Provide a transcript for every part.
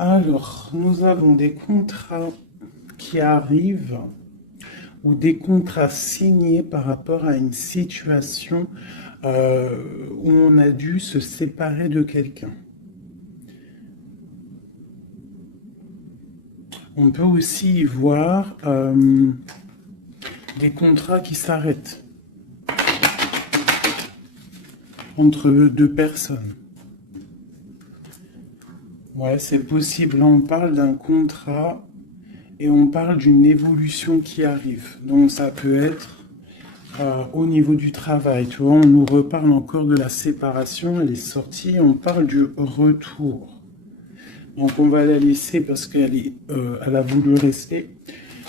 Alors, nous avons des contrats qui arrivent ou des contrats signés par rapport à une situation où on a dû se séparer de quelqu'un. On peut aussi y voir des contrats qui s'arrêtent entre deux personnes. Ouais, c'est possible. Là, on parle d'un contrat et on parle d'une évolution qui arrive. Donc, ça peut être au niveau du travail. Tu vois, on nous reparle encore de la séparation, elle est sortie. On parle du retour. Donc, on va la laisser parce elle a voulu rester.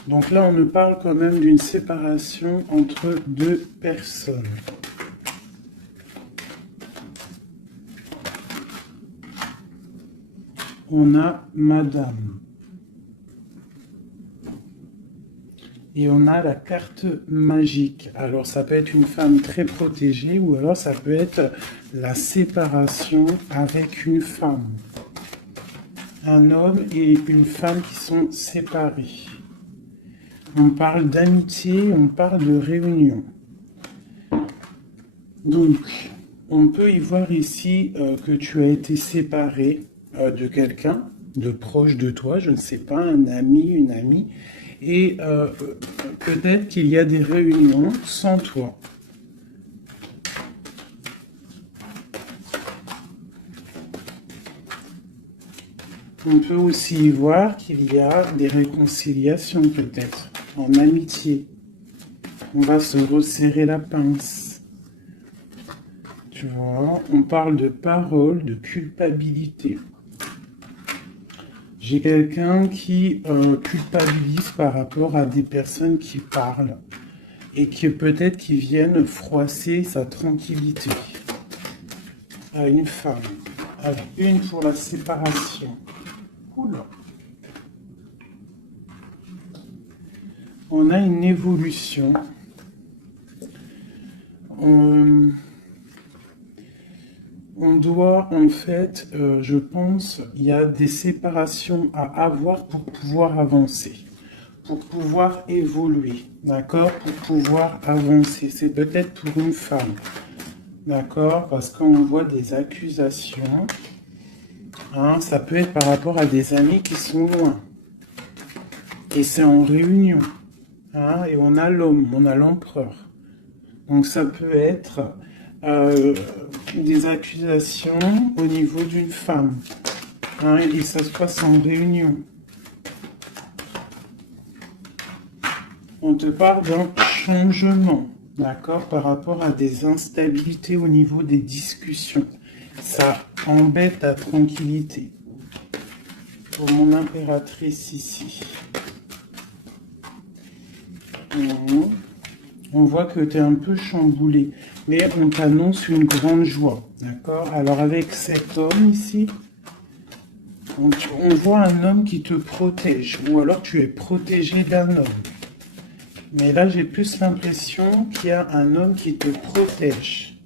Donc là, on nous parle quand même d'une séparation entre deux personnes. On a Madame. Et on a la carte magique. Alors, ça peut être une femme très protégée ou alors ça peut être la séparation avec une femme. Un homme et une femme qui sont séparés. On parle d'amitié, on parle de réunion. Donc, on peut y voir ici que tu as été séparé de quelqu'un, de proche de toi, je ne sais pas, un ami, une amie, et peut-être qu'il y a des réunions sans toi. On peut aussi y voir qu'il y a des réconciliations peut-être, en amitié. On va se resserrer la pince. Tu vois, on parle de parole, de culpabilité. J'ai quelqu'un qui culpabilise par rapport à des personnes qui parlent et qui peut-être qui viennent froisser sa tranquillité. À une femme. Allez, une pour la séparation. Oula. On a une évolution. On doit, en fait, je pense, il y a des séparations à avoir pour pouvoir avancer, pour pouvoir évoluer, d'accord, pour pouvoir avancer. C'est peut-être pour une femme, d'accord, parce qu'on voit des accusations. Hein, ça peut être par rapport à des amis qui sont loin. Et c'est en réunion. Hein, et on a l'homme, on a l'empereur. Donc ça peut être des accusations au niveau d'une femme. Hein, et ça se passe en réunion. On te parle d'un changement, d'accord, par rapport à des instabilités au niveau des discussions. Ça embête ta tranquillité. Pour mon impératrice ici. On voit que tu es un peu chamboulé, mais on t'annonce une grande joie, d'accord? Alors avec cet homme ici, on voit un homme qui te protège, ou alors tu es protégé d'un homme. Mais là, j'ai plus l'impression qu'il y a un homme qui te protège.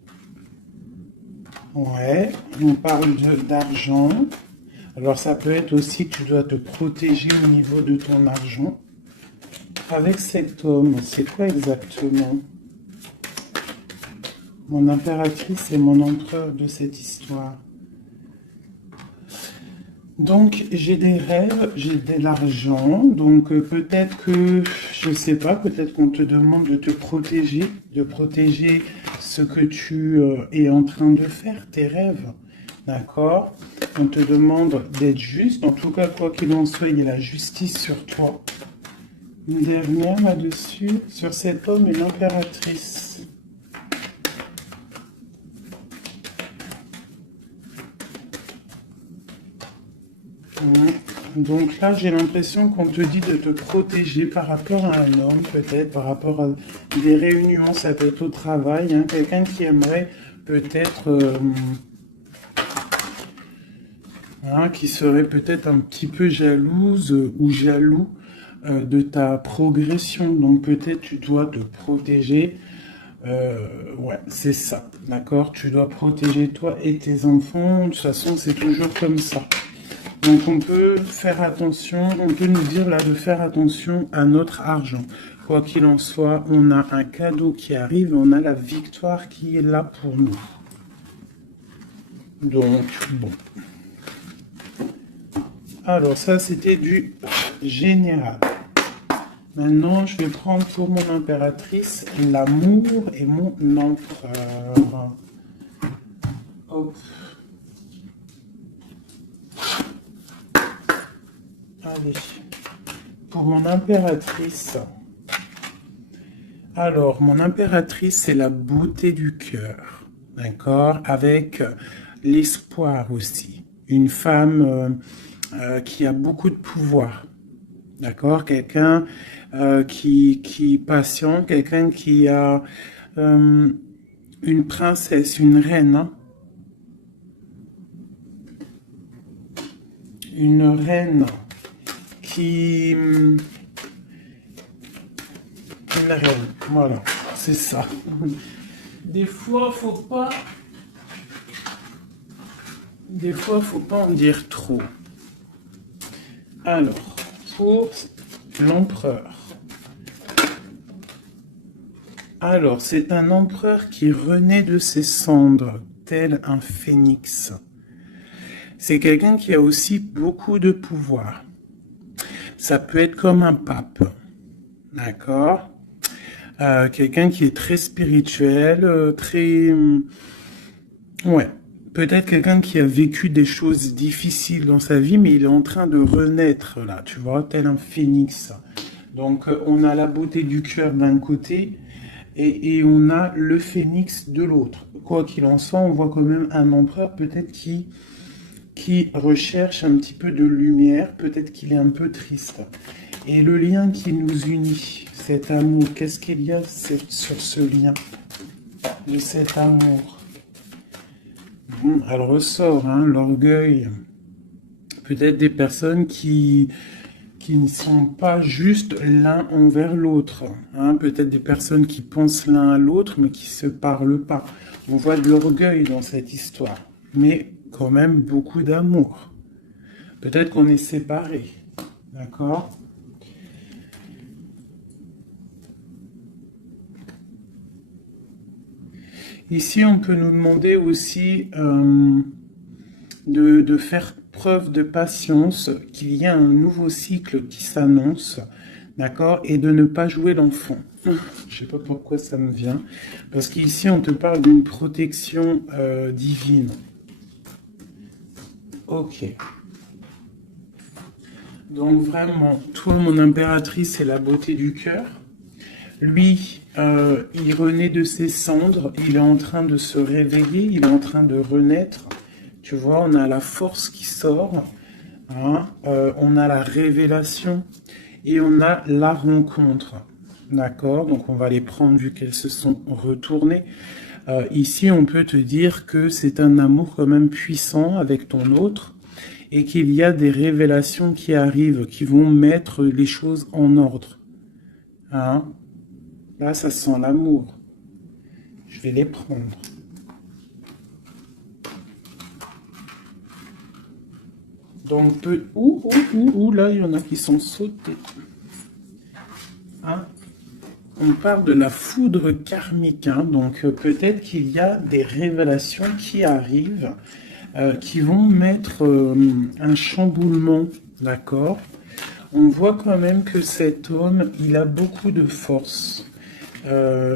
Ouais, on parle d'argent. Alors ça peut être aussi que tu dois te protéger au niveau de ton argent. Avec cet homme, c'est quoi exactement? Mon impératrice et mon empereur de cette histoire. Donc, j'ai des rêves, j'ai de l'argent, donc peut-être que, je sais pas, peut-être qu'on te demande de protéger ce que tu es en train de faire, tes rêves, d'accord? On te demande d'être juste, en tout cas, quoi qu'il en soit, il y a la justice sur toi. Une dernière là-dessus, sur cet homme et l'impératrice. Donc là, j'ai l'impression qu'on te dit de te protéger par rapport à un homme, peut-être, par rapport à des réunions, ça peut être au travail, hein, quelqu'un qui aimerait peut-être, qui serait peut-être un petit peu jalouse ou jaloux de ta progression. Donc peut-être tu dois te protéger. Ouais, c'est ça, d'accord? Tu dois protéger toi et tes enfants. De toute façon, c'est toujours comme ça. Donc on peut faire attention, on peut nous dire là de faire attention à notre argent. Quoi qu'il en soit, on a un cadeau qui arrive, on a la victoire qui est là pour nous. Donc, bon. Alors ça, c'était du général. Maintenant, je vais prendre pour mon impératrice l'amour et mon empereur. Hop. Allez. Pour mon impératrice. Alors, mon impératrice, c'est la beauté du cœur. D'accord? Avec l'espoir aussi. Une femme qui a beaucoup de pouvoir. D'accord? Quelqu'un qui est patient, quelqu'un qui a une princesse, une reine. Hein? Une reine qui... Une reine, voilà, c'est ça. Des fois, faut pas en dire trop. Alors, pour l'empereur. Alors, c'est un empereur qui renaît de ses cendres, tel un phénix. C'est quelqu'un qui a aussi beaucoup de pouvoir. Ça peut être comme un pape, d'accord? Quelqu'un qui est très spirituel, très... ouais. Peut-être quelqu'un qui a vécu des choses difficiles dans sa vie, mais il est en train de renaître, là, tu vois, tel un phénix. Donc, on a la beauté du cœur d'un côté, et on a le phénix de l'autre. Quoi qu'il en soit, on voit quand même un empereur, peut-être qui recherche un petit peu de lumière, peut-être qu'il est un peu triste. Et le lien qui nous unit, cet amour, qu'est-ce qu'il y a sur ce lien de cet amour? Elle ressort, hein, l'orgueil. Peut-être des personnes qui ne sont pas juste l'un envers l'autre. Hein. Peut-être des personnes qui pensent l'un à l'autre, mais qui ne se parlent pas. On voit de l'orgueil dans cette histoire. Mais quand même beaucoup d'amour. Peut-être qu'on est séparés. D'accord ? Ici, on peut nous demander aussi de faire preuve de patience, qu'il y a un nouveau cycle qui s'annonce, d'accord, et de ne pas jouer l'enfant. Je ne sais pas pourquoi ça me vient, parce qu'ici, on te parle d'une protection divine. Ok. Donc vraiment, toi, mon impératrice, c'est la beauté du cœur. Lui, il renaît de ses cendres, il est en train de se réveiller, il est en train de renaître. Tu vois, on a la force qui sort, hein, on a la révélation et on a la rencontre. D'accord? Donc on va les prendre vu qu'elles se sont retournées. Ici, on peut te dire que c'est un amour quand même puissant avec ton autre et qu'il y a des révélations qui arrivent, qui vont mettre les choses en ordre. Hein? Là, ça sent l'amour. Je vais les prendre. Donc, là, il y en a qui sont sautés. Hein? On parle de la foudre karmique. Hein? Donc, peut-être qu'il y a des révélations qui arrivent, qui vont mettre un chamboulement, d'accord? On voit quand même que cet homme, il a beaucoup de force.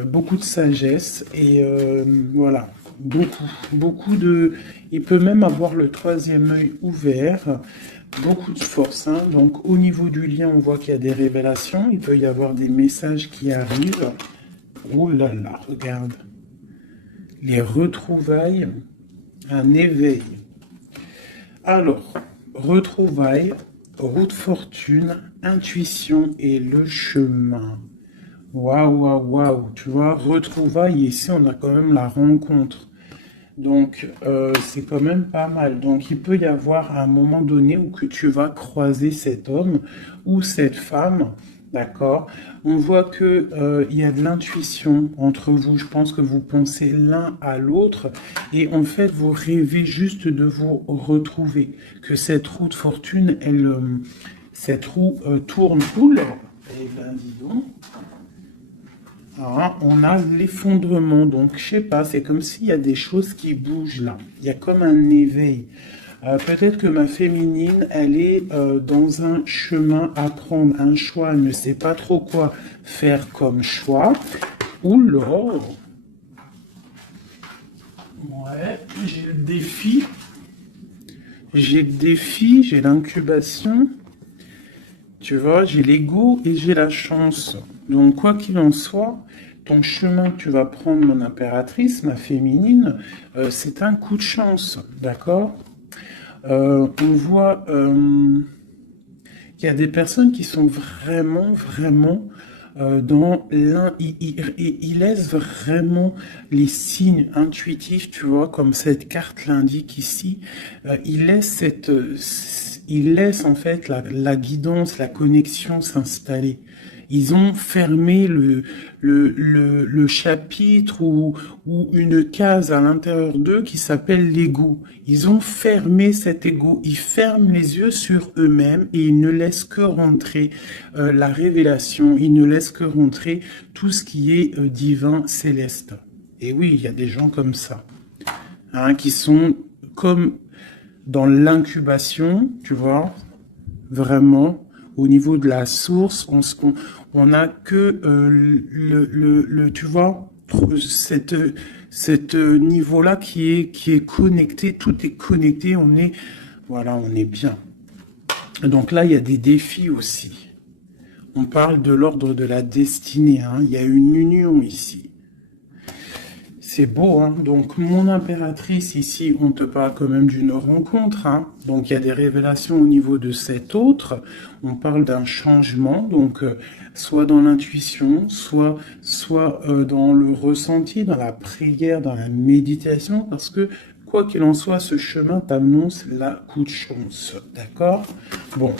Beaucoup de sagesse et voilà, beaucoup de... Il peut même avoir le troisième œil ouvert, beaucoup de force. Hein. Donc au niveau du lien, on voit qu'il y a des révélations, il peut y avoir des messages qui arrivent. Oh là là, regarde. Les retrouvailles, un éveil. Alors, retrouvailles, route fortune, intuition et le chemin. Waouh, waouh, waouh, tu vois, retrouvailles, ici on a quand même la rencontre. Donc, c'est quand même pas mal. Donc, il peut y avoir un moment donné où que tu vas croiser cet homme ou cette femme D'accord? On voit que il y a de l'intuition entre vous. Je pense que vous pensez l'un à l'autre et en fait, vous rêvez juste de vous retrouver. Que cette roue de fortune, cette roue tourne. Oula! Eh ben, dis donc. Alors, on a l'effondrement. Donc, je sais pas, c'est comme s'il y a des choses qui bougent là. Il y a comme un éveil. Peut-être que ma féminine, elle est dans un chemin à prendre, un choix. Elle ne sait pas trop quoi faire comme choix. Oula! Ouais, j'ai le défi. J'ai le défi, j'ai l'incubation. Tu vois, j'ai l'ego et j'ai la chance. Donc, quoi qu'il en soit, ton chemin que tu vas prendre, mon impératrice, ma féminine, c'est un coup de chance. D'accord? On voit qu'il y a des personnes qui sont vraiment dans l'un, ils laissent vraiment les signes intuitifs, tu vois, comme cette carte l'indique ici. Ils laissent ils laissent en fait la guidance, la connexion s'installer. Ils ont fermé le chapitre ou une case à l'intérieur d'eux qui s'appelle l'ego. Ils ont fermé cet ego. Ils ferment les yeux sur eux-mêmes et ils ne laissent que rentrer la révélation. Ils ne laissent que rentrer tout ce qui est divin, céleste. Et oui, il y a des gens comme ça, hein, qui sont comme dans l'incubation, tu vois, vraiment, au niveau de la source, on a que tu vois, cette niveau-là qui est connecté, tout est connecté, voilà, on est bien. Donc là, il y a des défis aussi. On parle de l'ordre de la destinée, hein. Il y a une union ici. C'est beau, hein. Donc, mon impératrice, ici, on te parle quand même d'une rencontre, hein. Donc, il y a des révélations au niveau de cet autre. On parle d'un changement, donc, soit dans l'intuition, soit dans le ressenti, dans la prière, dans la méditation, parce que, quoi qu'il en soit, ce chemin t'annonce la coup de chance. D'accord? Bon.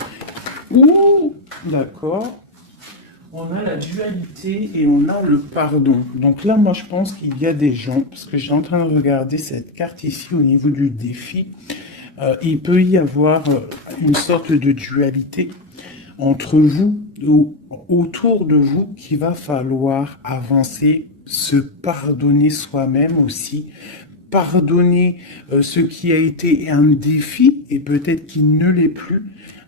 Ouh, d'accord. On a la dualité et on a le pardon. Donc là, moi, je pense qu'il y a des gens, parce que j'ai en train de regarder cette carte ici au niveau du défi, il peut y avoir une sorte de dualité entre vous ou autour de vous qu'il va falloir avancer, se pardonner soi-même aussi, pardonner ce qui a été un défi et peut-être qu'il ne l'est plus.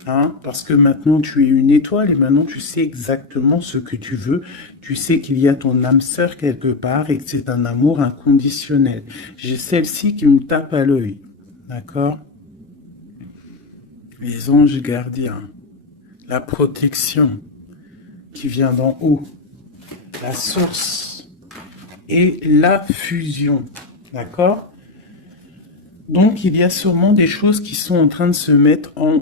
Hein, parce que maintenant tu es une étoile et maintenant tu sais exactement ce que tu veux. Tu sais qu'il y a ton âme sœur quelque part et que c'est un amour inconditionnel. J'ai celle-ci qui me tape à l'œil. D'accord? Les anges gardiens. La protection qui vient d'en haut. La source. Et la fusion. D'accord? Donc, il y a sûrement des choses qui sont en train de se mettre en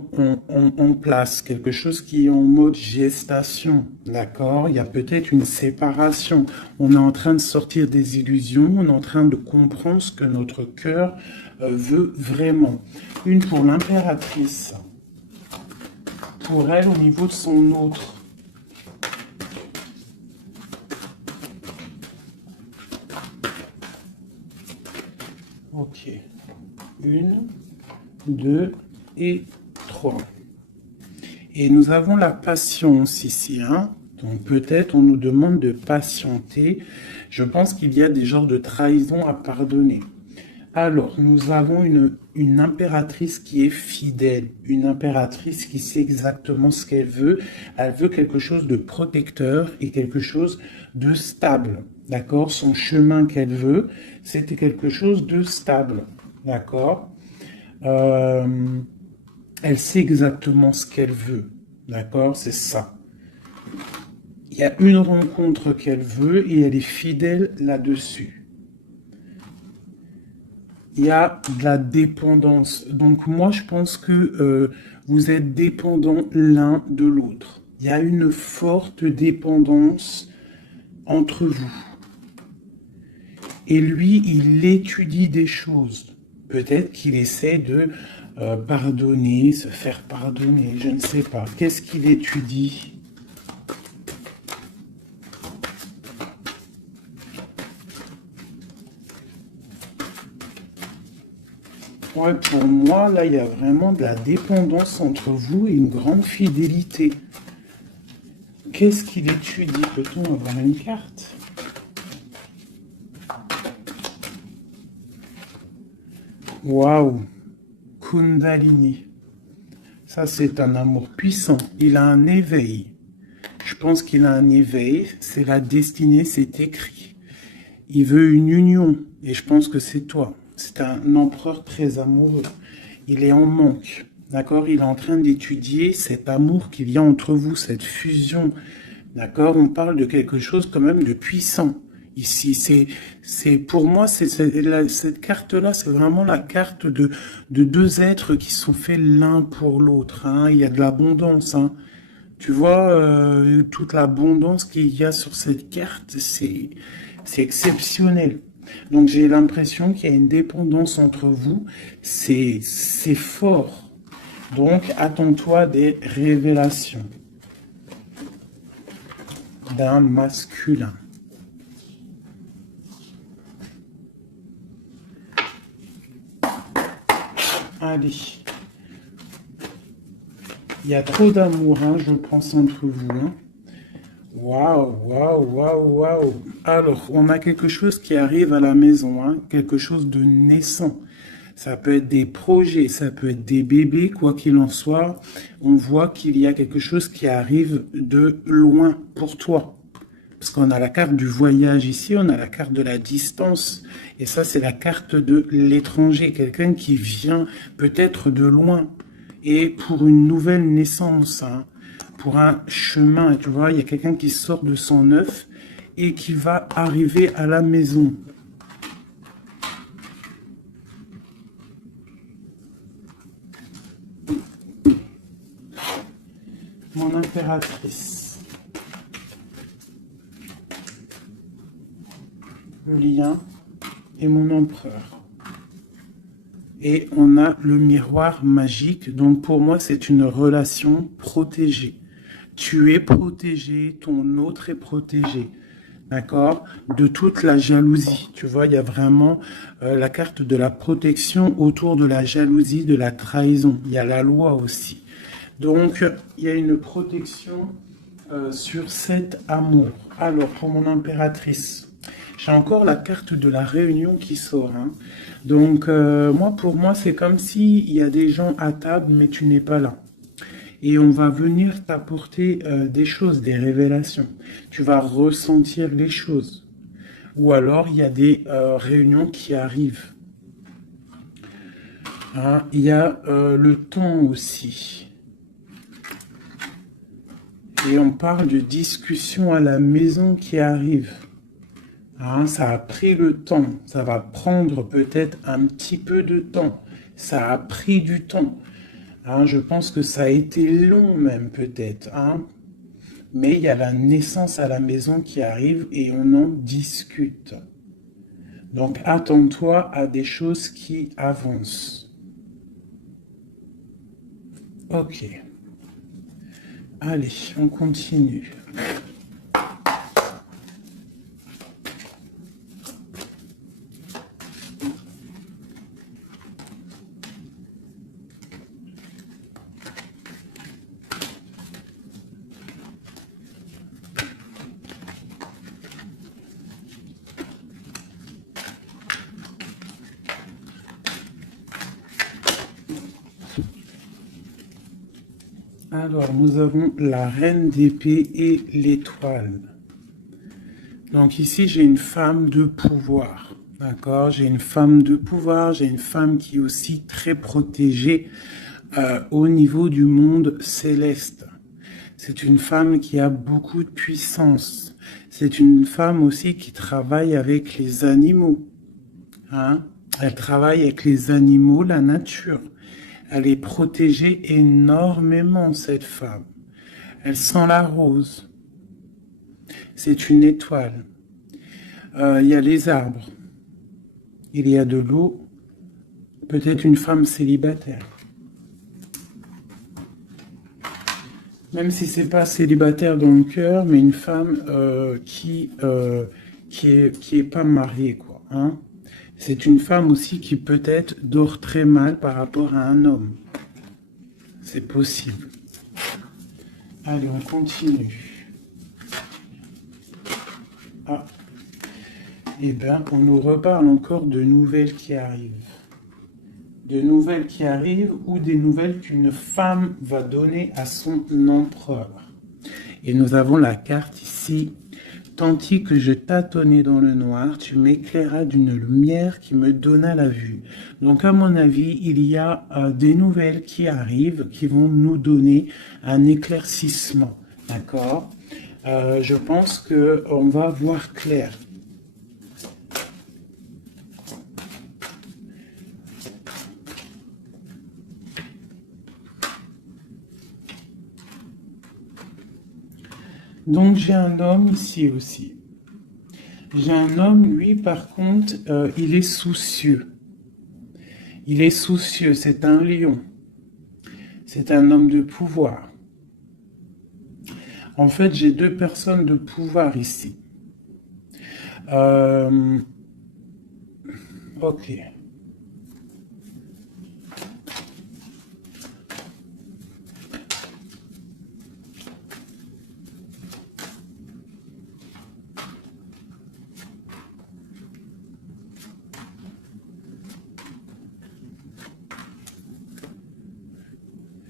place, quelque chose qui est en mode gestation, d'accord? Il y a peut-être une séparation. On est en train de sortir des illusions, on est en train de comprendre ce que notre cœur veut vraiment. Une pour l'impératrice, pour elle au niveau de son autre. Ok. 1, 2 et 3. Et nous avons la patience ici, hein. Donc peut-être on nous demande de patienter. Je pense qu'il y a des genres de trahison à pardonner. Alors, nous avons une impératrice qui est fidèle, une impératrice qui sait exactement ce qu'elle veut. Elle veut quelque chose de protecteur et quelque chose de stable. D'accord? Son chemin qu'elle veut, c'était quelque chose de stable. D'accord? Elle sait exactement ce qu'elle veut. D'accord? C'est ça. Il y a une rencontre qu'elle veut et elle est fidèle là-dessus. Il y a de la dépendance. Donc moi, je pense que vous êtes dépendants l'un de l'autre. Il y a une forte dépendance entre vous. Et lui, il étudie des choses. Peut-être qu'il essaie de pardonner, se faire pardonner, je ne sais pas. Qu'est-ce qu'il étudie? Ouais, pour moi, là, il y a vraiment de la dépendance entre vous et une grande fidélité. Qu'est-ce qu'il étudie? Peut-on avoir une carte? Waouh! Kundalini. Ça, c'est un amour puissant. Il a un éveil. Je pense qu'il a un éveil. C'est la destinée, c'est écrit. Il veut une union. Et je pense que c'est toi. C'est un empereur très amoureux. Il est en manque. D'accord? Il est en train d'étudier cet amour qu'il y a entre vous, cette fusion. D'accord? On parle de quelque chose quand même de puissant. Ici, pour moi, cette carte-là, c'est vraiment la carte de deux êtres qui sont faits l'un pour l'autre. Hein. Il y a de l'abondance. Hein. Tu vois, toute l'abondance qu'il y a sur cette carte, c'est exceptionnel. Donc, j'ai l'impression qu'il y a une dépendance entre vous. C'est fort. Donc, attends-toi des révélations d'un masculin. Allez. Il y a trop d'amour, hein, je pense, entre vous. Hein. Waouh, waouh, waouh, waouh. Alors, on a quelque chose qui arrive à la maison, hein, quelque chose de naissant. Ça peut être des projets, ça peut être des bébés, quoi qu'il en soit. On voit qu'il y a quelque chose qui arrive de loin pour toi. Parce qu'on a la carte du voyage ici, on a la carte de la distance. Et ça, c'est la carte de l'étranger. Quelqu'un qui vient peut-être de loin. Et pour une nouvelle naissance, hein, pour un chemin. Tu vois, il y a quelqu'un qui sort de son œuf et qui va arriver à la maison. Mon impératrice. Le lien et mon empereur. Et on a le miroir magique. Donc pour moi, c'est une relation protégée. Tu es protégé, ton autre est protégé. D'accord? De toute la jalousie. Tu vois, il y a vraiment la carte de la protection autour de la jalousie, de la trahison. Il y a la loi aussi. Donc, il y a une protection sur cet amour. Alors, pour mon impératrice, j'ai encore la carte de la réunion qui sort. Hein. Donc, pour moi, c'est comme s'il y a des gens à table, mais tu n'es pas là. Et on va venir t'apporter des choses, des révélations. Tu vas ressentir les choses. Ou alors, il y a des réunions qui arrivent. Hein, il y a le temps aussi. Et on parle de discussion à la maison qui arrive. Hein, ça a pris le temps. Ça va prendre peut-être un petit peu de temps. Ça a pris du temps. Hein, je pense que ça a été long même peut-être. Hein. Mais il y a la naissance à la maison qui arrive et on en discute. Donc attends-toi à des choses qui avancent. Ok. Allez, on continue. Alors, nous avons la reine d'épée et l'étoile. Donc ici, j'ai une femme de pouvoir. D'accord? J'ai une femme de pouvoir, j'ai une femme qui est aussi très protégée au niveau du monde céleste. C'est une femme qui a beaucoup de puissance. C'est une femme aussi qui travaille avec les animaux. Hein? Elle travaille avec les animaux, la nature. Elle est protégée énormément, cette femme. Elle sent la rose. C'est une étoile. Il y a les arbres. Il y a de l'eau. Peut-être une femme célibataire. Même si c'est pas célibataire dans le cœur, mais une femme qui est pas mariée, quoi. Hein. C'est une femme aussi qui peut-être dort très mal par rapport à un homme. C'est possible. Allez, on continue. Ah. Eh bien, on nous reparle encore de nouvelles qui arrivent. De nouvelles qui arrivent ou des nouvelles qu'une femme va donner à son empereur. Et nous avons la carte ici. Tandis que je tâtonnais dans le noir, tu m'éclairas d'une lumière qui me donna la vue. Donc, à mon avis, il y a des nouvelles qui arrivent, qui vont nous donner un éclaircissement. D'accord? Je pense qu'on va voir clair. Donc, j'ai un homme ici aussi. J'ai un homme, lui, par contre, il est soucieux. Il est soucieux, c'est un lion. C'est un homme de pouvoir. En fait, j'ai deux personnes de pouvoir ici. Ok.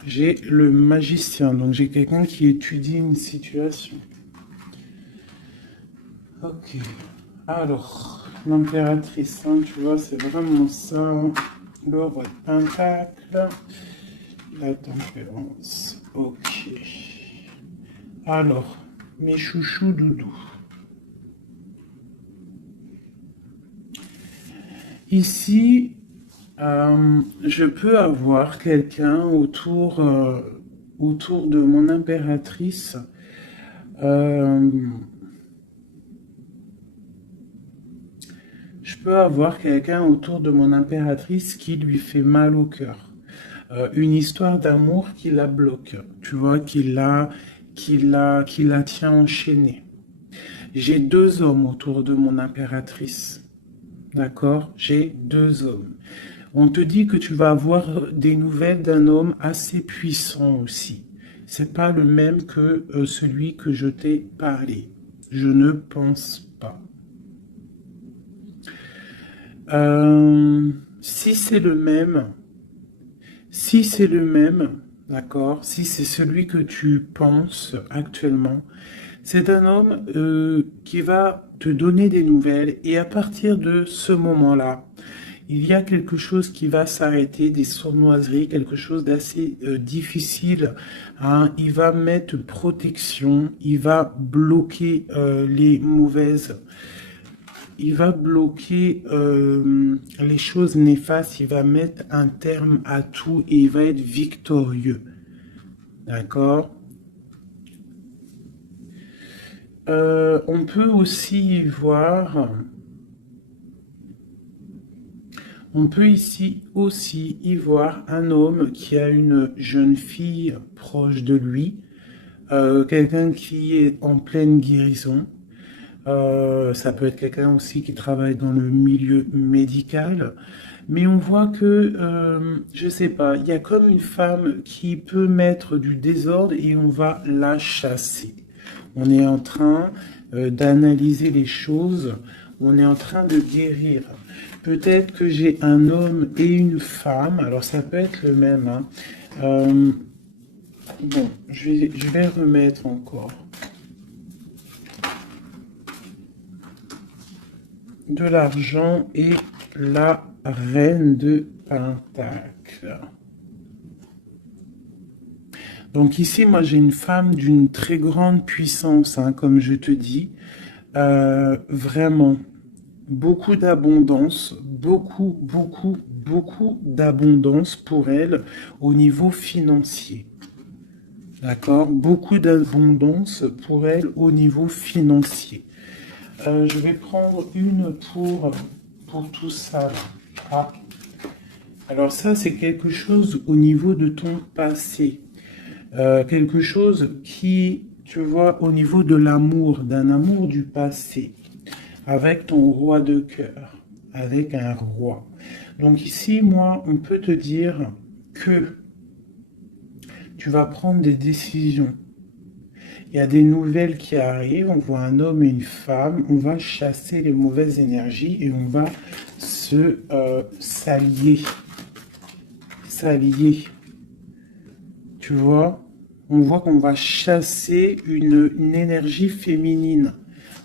J'ai le magicien, donc j'ai quelqu'un qui étudie une situation. Ok. Alors, l'impératrice, hein, tu vois, c'est vraiment ça. Le roi de pentacle. La tempérance. Ok. Alors, mes chouchous doudous. Ici, je peux avoir quelqu'un autour de mon impératrice. Je peux avoir quelqu'un autour de mon impératrice qui lui fait mal au cœur. Une histoire d'amour qui la bloque, tu vois, qui la tient enchaînée. J'ai deux hommes autour de mon impératrice. D'accord? J'ai deux hommes. On te dit que tu vas avoir des nouvelles d'un homme assez puissant aussi. C'est pas le même que celui que je t'ai parlé. Je ne pense pas. Si c'est le même, d'accord, si c'est celui que tu penses actuellement, c'est un homme qui va te donner des nouvelles et à partir de ce moment-là, il y a quelque chose qui va s'arrêter, des sournoiseries, quelque chose d'assez difficile. Hein. Il va mettre protection, il va bloquer les mauvaises. Il va bloquer les choses néfastes, il va mettre un terme à tout et il va être victorieux. D'accord? On peut aussi voir... On peut ici aussi y voir un homme qui a une jeune fille proche de lui, quelqu'un qui est en pleine guérison. Ça peut être quelqu'un aussi qui travaille dans le milieu médical. Mais on voit que, je sais pas, il y a comme une femme qui peut mettre du désordre et on va la chasser. On est en train d'analyser les choses, on est en train de guérir. Peut-être que j'ai un homme et une femme, alors ça peut être le même. Hein. Bon, je vais remettre encore. De l'argent et la reine de Pentacle. Donc ici, moi j'ai une femme d'une très grande puissance, hein, comme je te dis. Vraiment, beaucoup d'abondance, beaucoup d'abondance pour elle au niveau financier. D'accord? Beaucoup d'abondance pour elle au niveau financier. Je vais prendre une pour tout ça. Ah. Alors ça, c'est quelque chose au niveau de ton passé. Quelque chose qui, tu vois, au niveau de l'amour, d'un amour du passé, avec ton roi de cœur. avec un roi. Donc ici, moi, on peut te dire que tu vas prendre des décisions. Il y a des nouvelles qui arrivent, on voit un homme et une femme, on va chasser les mauvaises énergies et on va s'allier. S'allier. Tu vois? On voit qu'on va chasser une énergie féminine.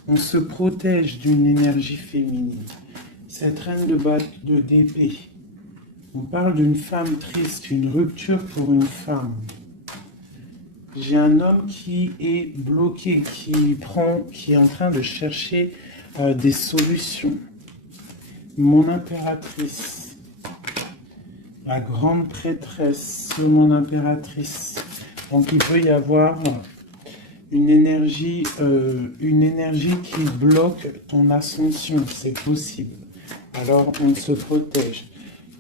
On se protège d'une énergie féminine. Cette reine d'épée. On parle d'une femme triste, une rupture pour une femme. J'ai un homme qui est bloqué, qui est en train de chercher des solutions. Mon impératrice, la grande prêtresse, mon impératrice. Donc il peut y avoir une énergie qui bloque ton ascension, c'est possible. Alors on se protège.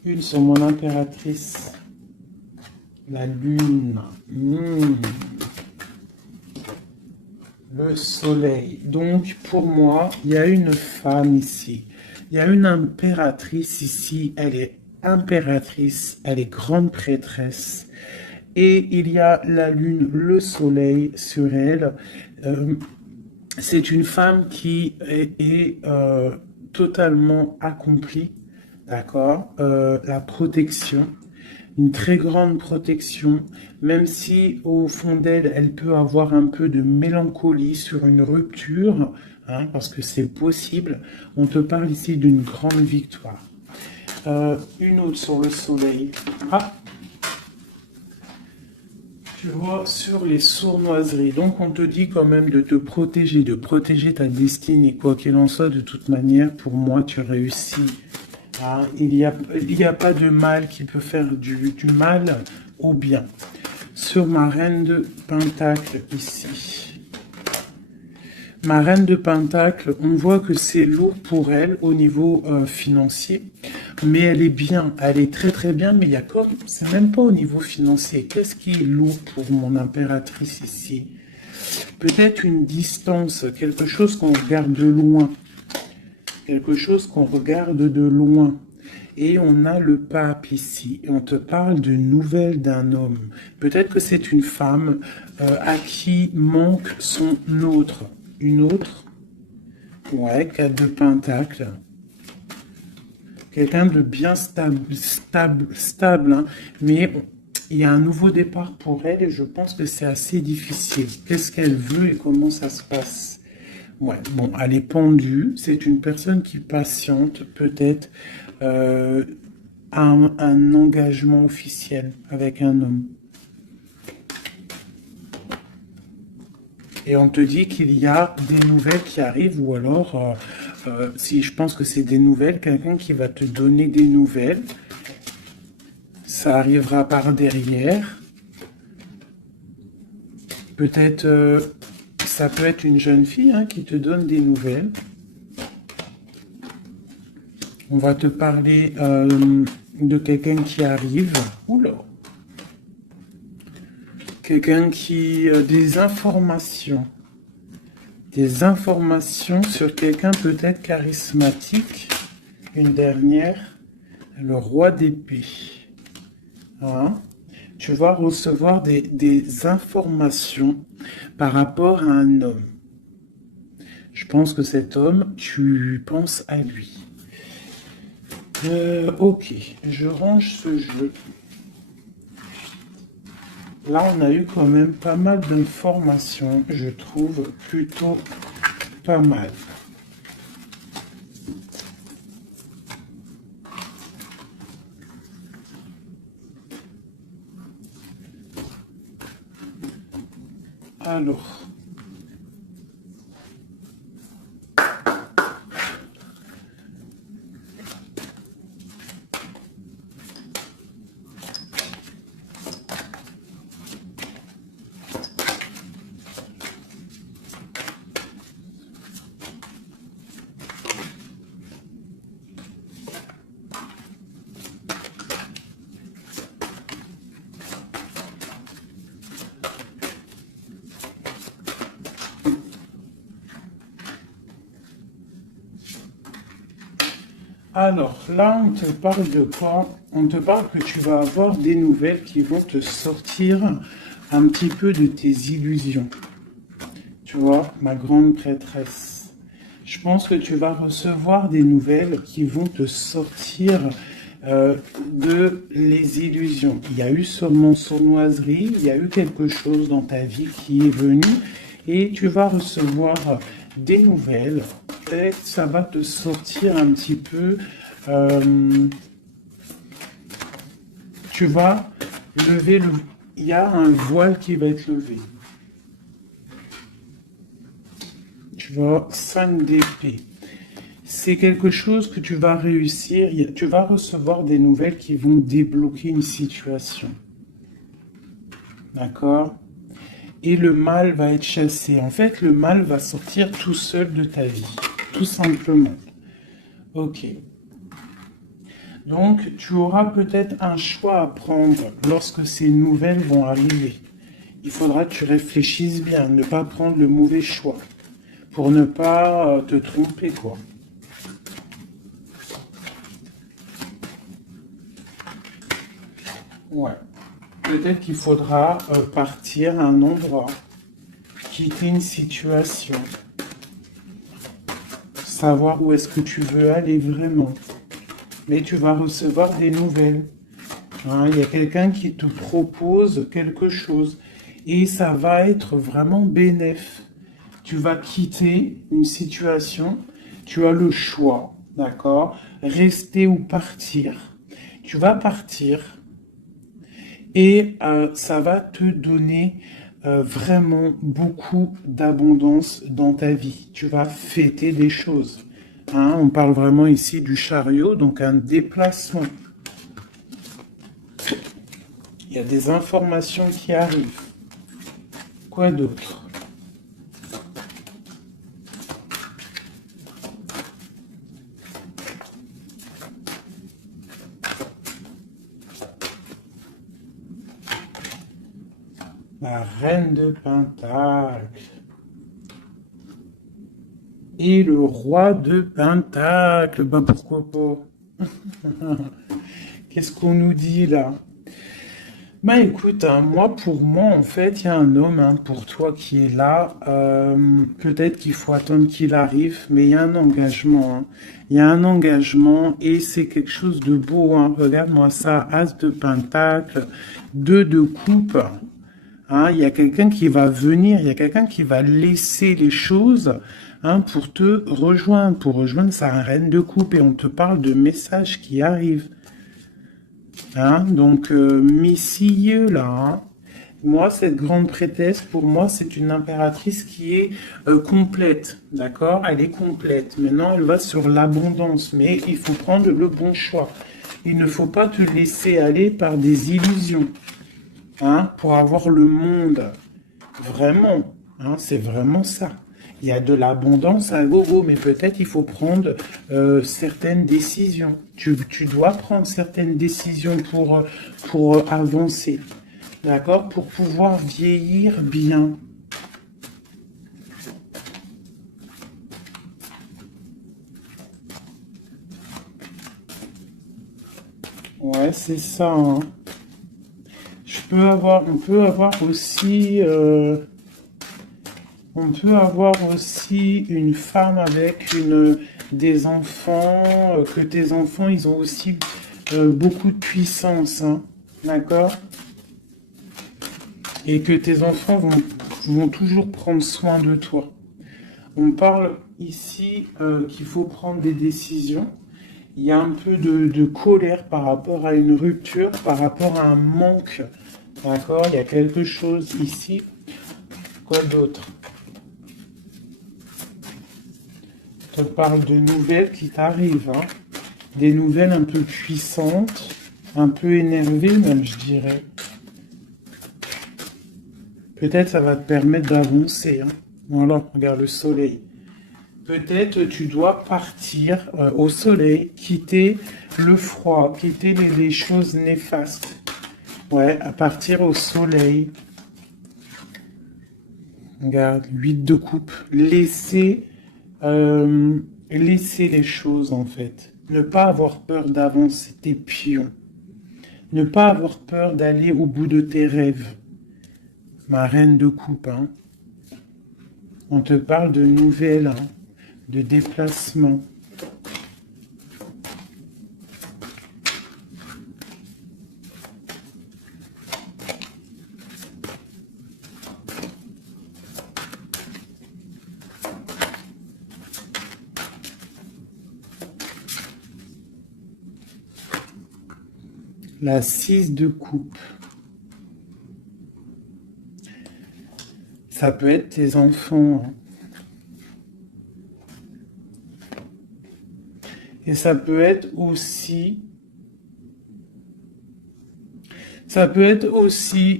Une sur mon impératrice. La lune, le soleil. Donc, pour moi, il y a une femme ici. Il y a une impératrice ici. Elle est impératrice, elle est grande prêtresse. Et il y a la lune, le soleil sur elle. C'est une femme qui est totalement accomplie. D'accord? La protection. Une très grande protection, même si au fond d'elle, elle peut avoir un peu de mélancolie sur une rupture, hein, parce que c'est possible. On te parle ici d'une grande victoire. Une autre sur le soleil. Ah, tu vois, sur les sournoiseries. Donc on te dit quand même de te protéger, de protéger ta destinée. Quoi qu'il en soit, de toute manière, pour moi, tu réussis. Ah, il n'y a pas de mal qui peut faire du mal au bien. Sur ma reine de Pentacle ici. Ma reine de Pentacle, on voit que c'est lourd pour elle au niveau financier. Mais elle est bien, elle est très très bien, mais il y a comme, c'est même pas au niveau financier. Qu'est-ce qui est lourd pour mon impératrice ici? Peut-être une distance, quelque chose qu'on regarde de loin. Quelque chose qu'on regarde de loin. Et on a le pape ici. Et on te parle de nouvelles d'un homme. Peut-être que c'est une femme à qui manque son autre. Une autre. Ouais, 4 de pentacle. Quelqu'un de bien stable, hein. Mais il y a un nouveau départ pour elle et je pense que c'est assez difficile. Qu'est-ce qu'elle veut et comment ça se passe? Ouais, bon, elle est pendue. C'est une personne qui patiente, peut-être, un engagement officiel avec un homme. Et on te dit qu'il y a des nouvelles qui arrivent, ou alors, si je pense que c'est des nouvelles, quelqu'un qui va te donner des nouvelles. Ça arrivera par derrière. Peut-être, ça peut être une jeune fille hein, qui te donne des nouvelles. On va te parler de quelqu'un qui arrive. Oula. Quelqu'un qui... des informations. Des informations sur quelqu'un peut-être charismatique. Une dernière. Le roi d'épée. Hein? Tu vas recevoir des informations par rapport à un homme. Je pense que cet homme, tu penses à lui. Ok, je range ce jeu. Là, on a eu quand même pas mal d'informations, je trouve plutôt pas mal. Alors... Alors, là, on te parle de quoi? On te parle que tu vas avoir des nouvelles qui vont te sortir un petit peu de tes illusions. Tu vois, ma grande prêtresse. Je pense que tu vas recevoir des nouvelles qui vont te sortir de les illusions. Il y a eu sûrement sournoiserie, il y a eu quelque chose dans ta vie qui est venu et tu vas recevoir des nouvelles. Peut-être ça va te sortir un petit peu. Tu vas lever le... Il y a un voile qui va être levé. Tu vois, 5 d'épée. C'est quelque chose que tu vas réussir. Tu vas recevoir des nouvelles qui vont débloquer une situation. D'accord? Et le mal va être chassé. En fait, le mal va sortir tout seul de ta vie. Tout simplement. Ok. Donc, tu auras peut-être un choix à prendre lorsque ces nouvelles vont arriver. Il faudra que tu réfléchisses bien, ne pas prendre le mauvais choix. Pour ne pas te tromper, quoi. Ouais. Peut-être qu'il faudra partir à un endroit, quitter une situation, savoir où est-ce que tu veux aller vraiment. Mais tu vas recevoir des nouvelles. Hein, il y a quelqu'un qui te propose quelque chose et ça va être vraiment bénéf. Tu vas quitter une situation, tu as le choix, d'accord? Rester ou partir. Tu vas partir et ça va te donner vraiment beaucoup d'abondance dans ta vie. Tu vas fêter des choses. Hein, on parle vraiment ici du chariot, donc un déplacement. Il y a des informations qui arrivent. Quoi d'autre? La reine de Pentacle. Et le roi de Pentacle. Ben pourquoi pas? Qu'est-ce qu'on nous dit là? Bah écoute, hein, pour moi, en fait, il y a un homme pour toi qui est là. Peut-être qu'il faut attendre qu'il arrive, mais il y a un engagement. Hein. Il y a un engagement et c'est quelque chose de beau. Hein. Regarde-moi ça, As de Pentacle, 2 de coupe. Hein, il y a quelqu'un qui va venir, il y a quelqu'un qui va laisser les choses pour te rejoindre, pour rejoindre sa reine de coupe. Et on te parle de messages qui arrivent. Hein, donc, messieurs, là, hein. Moi, cette grande prêtresse, pour moi, c'est une impératrice qui est complète, d'accord? Elle est complète. Maintenant, elle va sur l'abondance, mais il faut prendre le bon choix. Il ne faut pas te laisser aller par des illusions, hein, pour avoir le monde. Vraiment, hein, c'est vraiment ça. Il y a de l'abondance à gogo, mais peut-être il faut prendre certaines décisions. Tu dois prendre certaines décisions pour avancer, d'accord? Pour pouvoir vieillir bien. Ouais, c'est ça. Hein. On peut avoir aussi... on peut avoir aussi une femme avec des enfants, que tes enfants, ils ont aussi beaucoup de puissance, hein, d'accord? Et que tes enfants vont toujours prendre soin de toi. On parle ici qu'il faut prendre des décisions. Il y a un peu de colère par rapport à une rupture, par rapport à un manque, d'accord? Il y a quelque chose ici. Quoi d'autre? Je te parle de nouvelles qui t'arrivent, hein. Des nouvelles un peu puissantes, un peu énervées même, je dirais. Peut-être ça va te permettre d'avancer. Hein. Voilà, regarde le soleil. Peut-être tu dois partir au soleil, quitter le froid, quitter les choses néfastes. Ouais, à partir au soleil. Regarde, 8 de coupe. Laisser les choses, en fait. Ne pas avoir peur d'avancer tes pions. Ne pas avoir peur d'aller au bout de tes rêves. Ma reine de coupe, hein. On te parle de nouvelles, hein, de déplacement. La 6 de coupe. Ça peut être tes enfants, hein. Et ça peut être aussi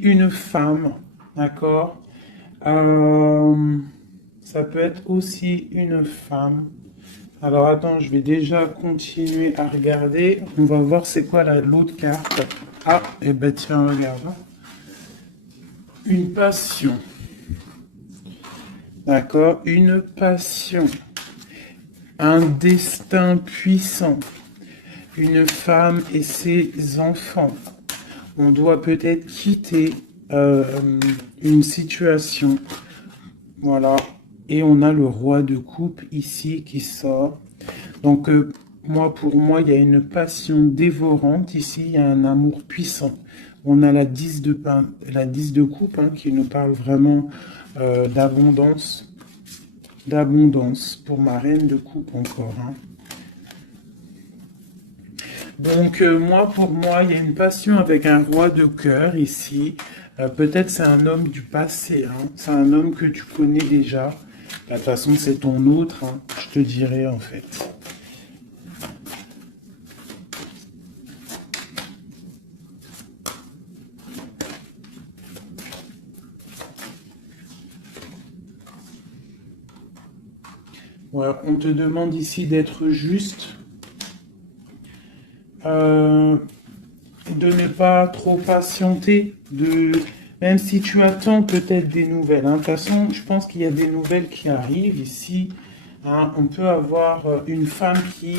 une femme, d'accord? Ça peut être aussi une femme. Alors attends, je vais déjà continuer à regarder. On va voir c'est quoi l'autre carte. Ah, et ben tiens, regarde. Une passion. D'accord? Une passion. Un destin puissant. Une femme et ses enfants. On doit peut-être quitter une situation. Voilà. Et on a le roi de coupe ici qui sort. Donc, pour moi, il y a une passion dévorante. Ici, il y a un amour puissant. On a la 10 de coupe, hein, qui nous parle vraiment d'abondance. D'abondance pour ma reine de coupe encore, hein. Donc, pour moi, il y a une passion avec un roi de cœur ici. Peut-être c'est un homme du passé, hein. C'est un homme que tu connais déjà. De toute façon, c'est ton autre, hein, je te dirais en fait. Voilà, on te demande ici d'être juste. De ne pas trop patienter, même si tu attends peut-être des nouvelles, hein. De toute façon, je pense qu'il y a des nouvelles qui arrivent ici, hein. On peut avoir une femme qui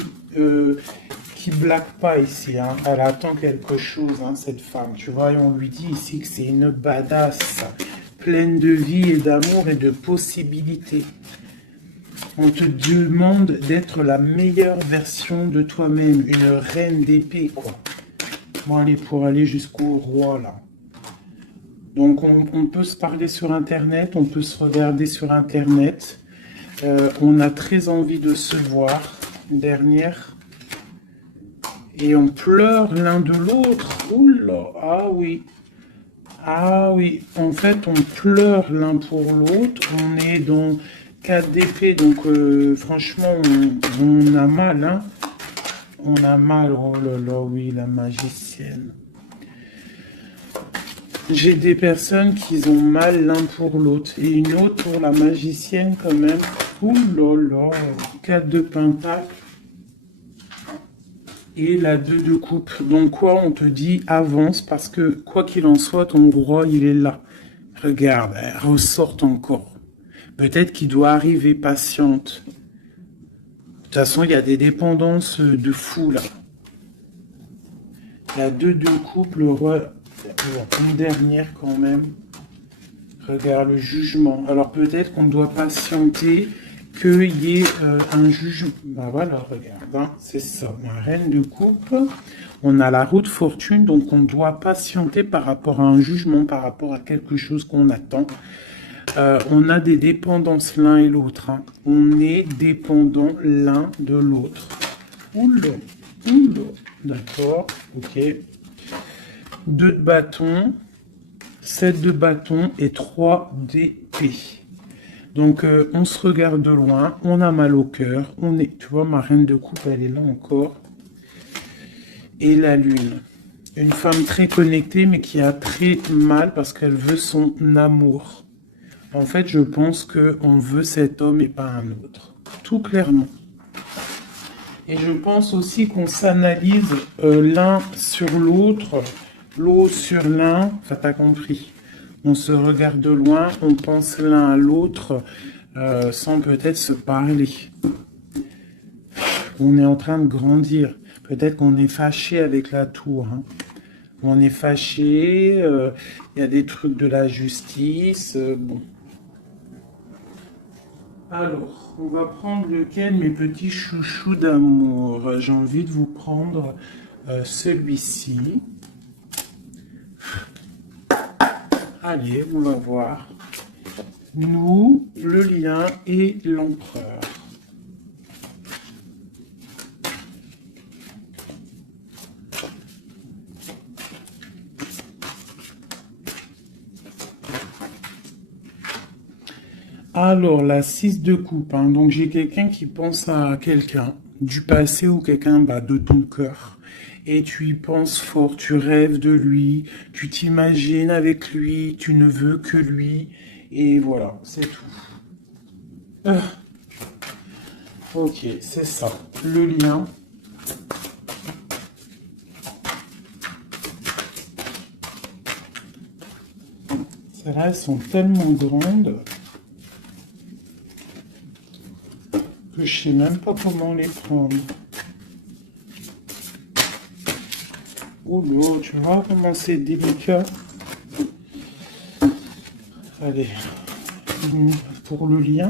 blague pas ici, hein. Elle attend quelque chose, hein, cette femme. Tu vois, et on lui dit ici que c'est une badass, pleine de vie et d'amour et de possibilités. On te demande d'être la meilleure version de toi-même, une reine d'épée, quoi. Bon, allez, pour aller jusqu'au roi, là. Donc, on peut se parler sur Internet, on peut se regarder sur Internet. On a très envie de se voir. Une dernière. Et on pleure l'un de l'autre. Oula, ah oui. Ah oui, en fait, on pleure l'un pour l'autre. On est dans 4 d'épée, donc franchement, on a mal, hein. On a mal, oh là là, oui, la magicienne. J'ai des personnes qui ont mal l'un pour l'autre. Et une autre pour la magicienne quand même. Ouh là là, 4 de pentacle. Et la 2 de coupe. Donc quoi, on te dit avance parce que quoi qu'il en soit, ton roi, il est là. Regarde, elle ressort encore. Peut-être qu'il doit arriver patiente. De toute façon, il y a des dépendances de fou là. La 2 de coupe, le roi, une dernière quand même. Regarde le jugement. Alors peut-être qu'on doit patienter qu'il y ait un jugement. Ben voilà, regarde, hein, c'est ça. La reine de coupe. On a la roue de fortune, donc on doit patienter par rapport à un jugement, par rapport à quelque chose qu'on attend. On a des dépendances l'un et l'autre, hein. On est dépendant l'un de l'autre. Oula, oula. D'accord, ok. 2 de bâton, 7 de bâton et 3 d'épée. Donc, on se regarde de loin, on a mal au cœur. Tu vois, ma reine de coupe, elle est là encore. Et la lune. Une femme très connectée, mais qui a très mal parce qu'elle veut son amour. En fait, je pense qu'on veut cet homme et pas un autre. Tout clairement. Et je pense aussi qu'on s'analyse l'un sur l'autre, l'autre sur l'un. Enfin, t'as compris. On se regarde de loin, on pense l'un à l'autre sans peut-être se parler. on est en train de grandir. Peut-être qu'on est fâché avec la tour. Hein. On est fâché, il y a des trucs de la justice. Bon. Alors, on va prendre lequel, mes petits chouchous d'amour? J'ai envie de vous prendre celui-ci. Allez, on va voir. Nous, le lien et l'empereur. Alors, la 6 de coupe, hein. Donc j'ai quelqu'un qui pense à quelqu'un du passé ou quelqu'un de ton cœur. Et tu y penses fort, tu rêves de lui, tu t'imagines avec lui, tu ne veux que lui. Et voilà, c'est tout. Ok, c'est ça. Le lien. Celles-là, elles sont tellement grandes que je sais même pas comment les prendre. Oh là, tu vois comment c'est délicat. Allez, pour le lien.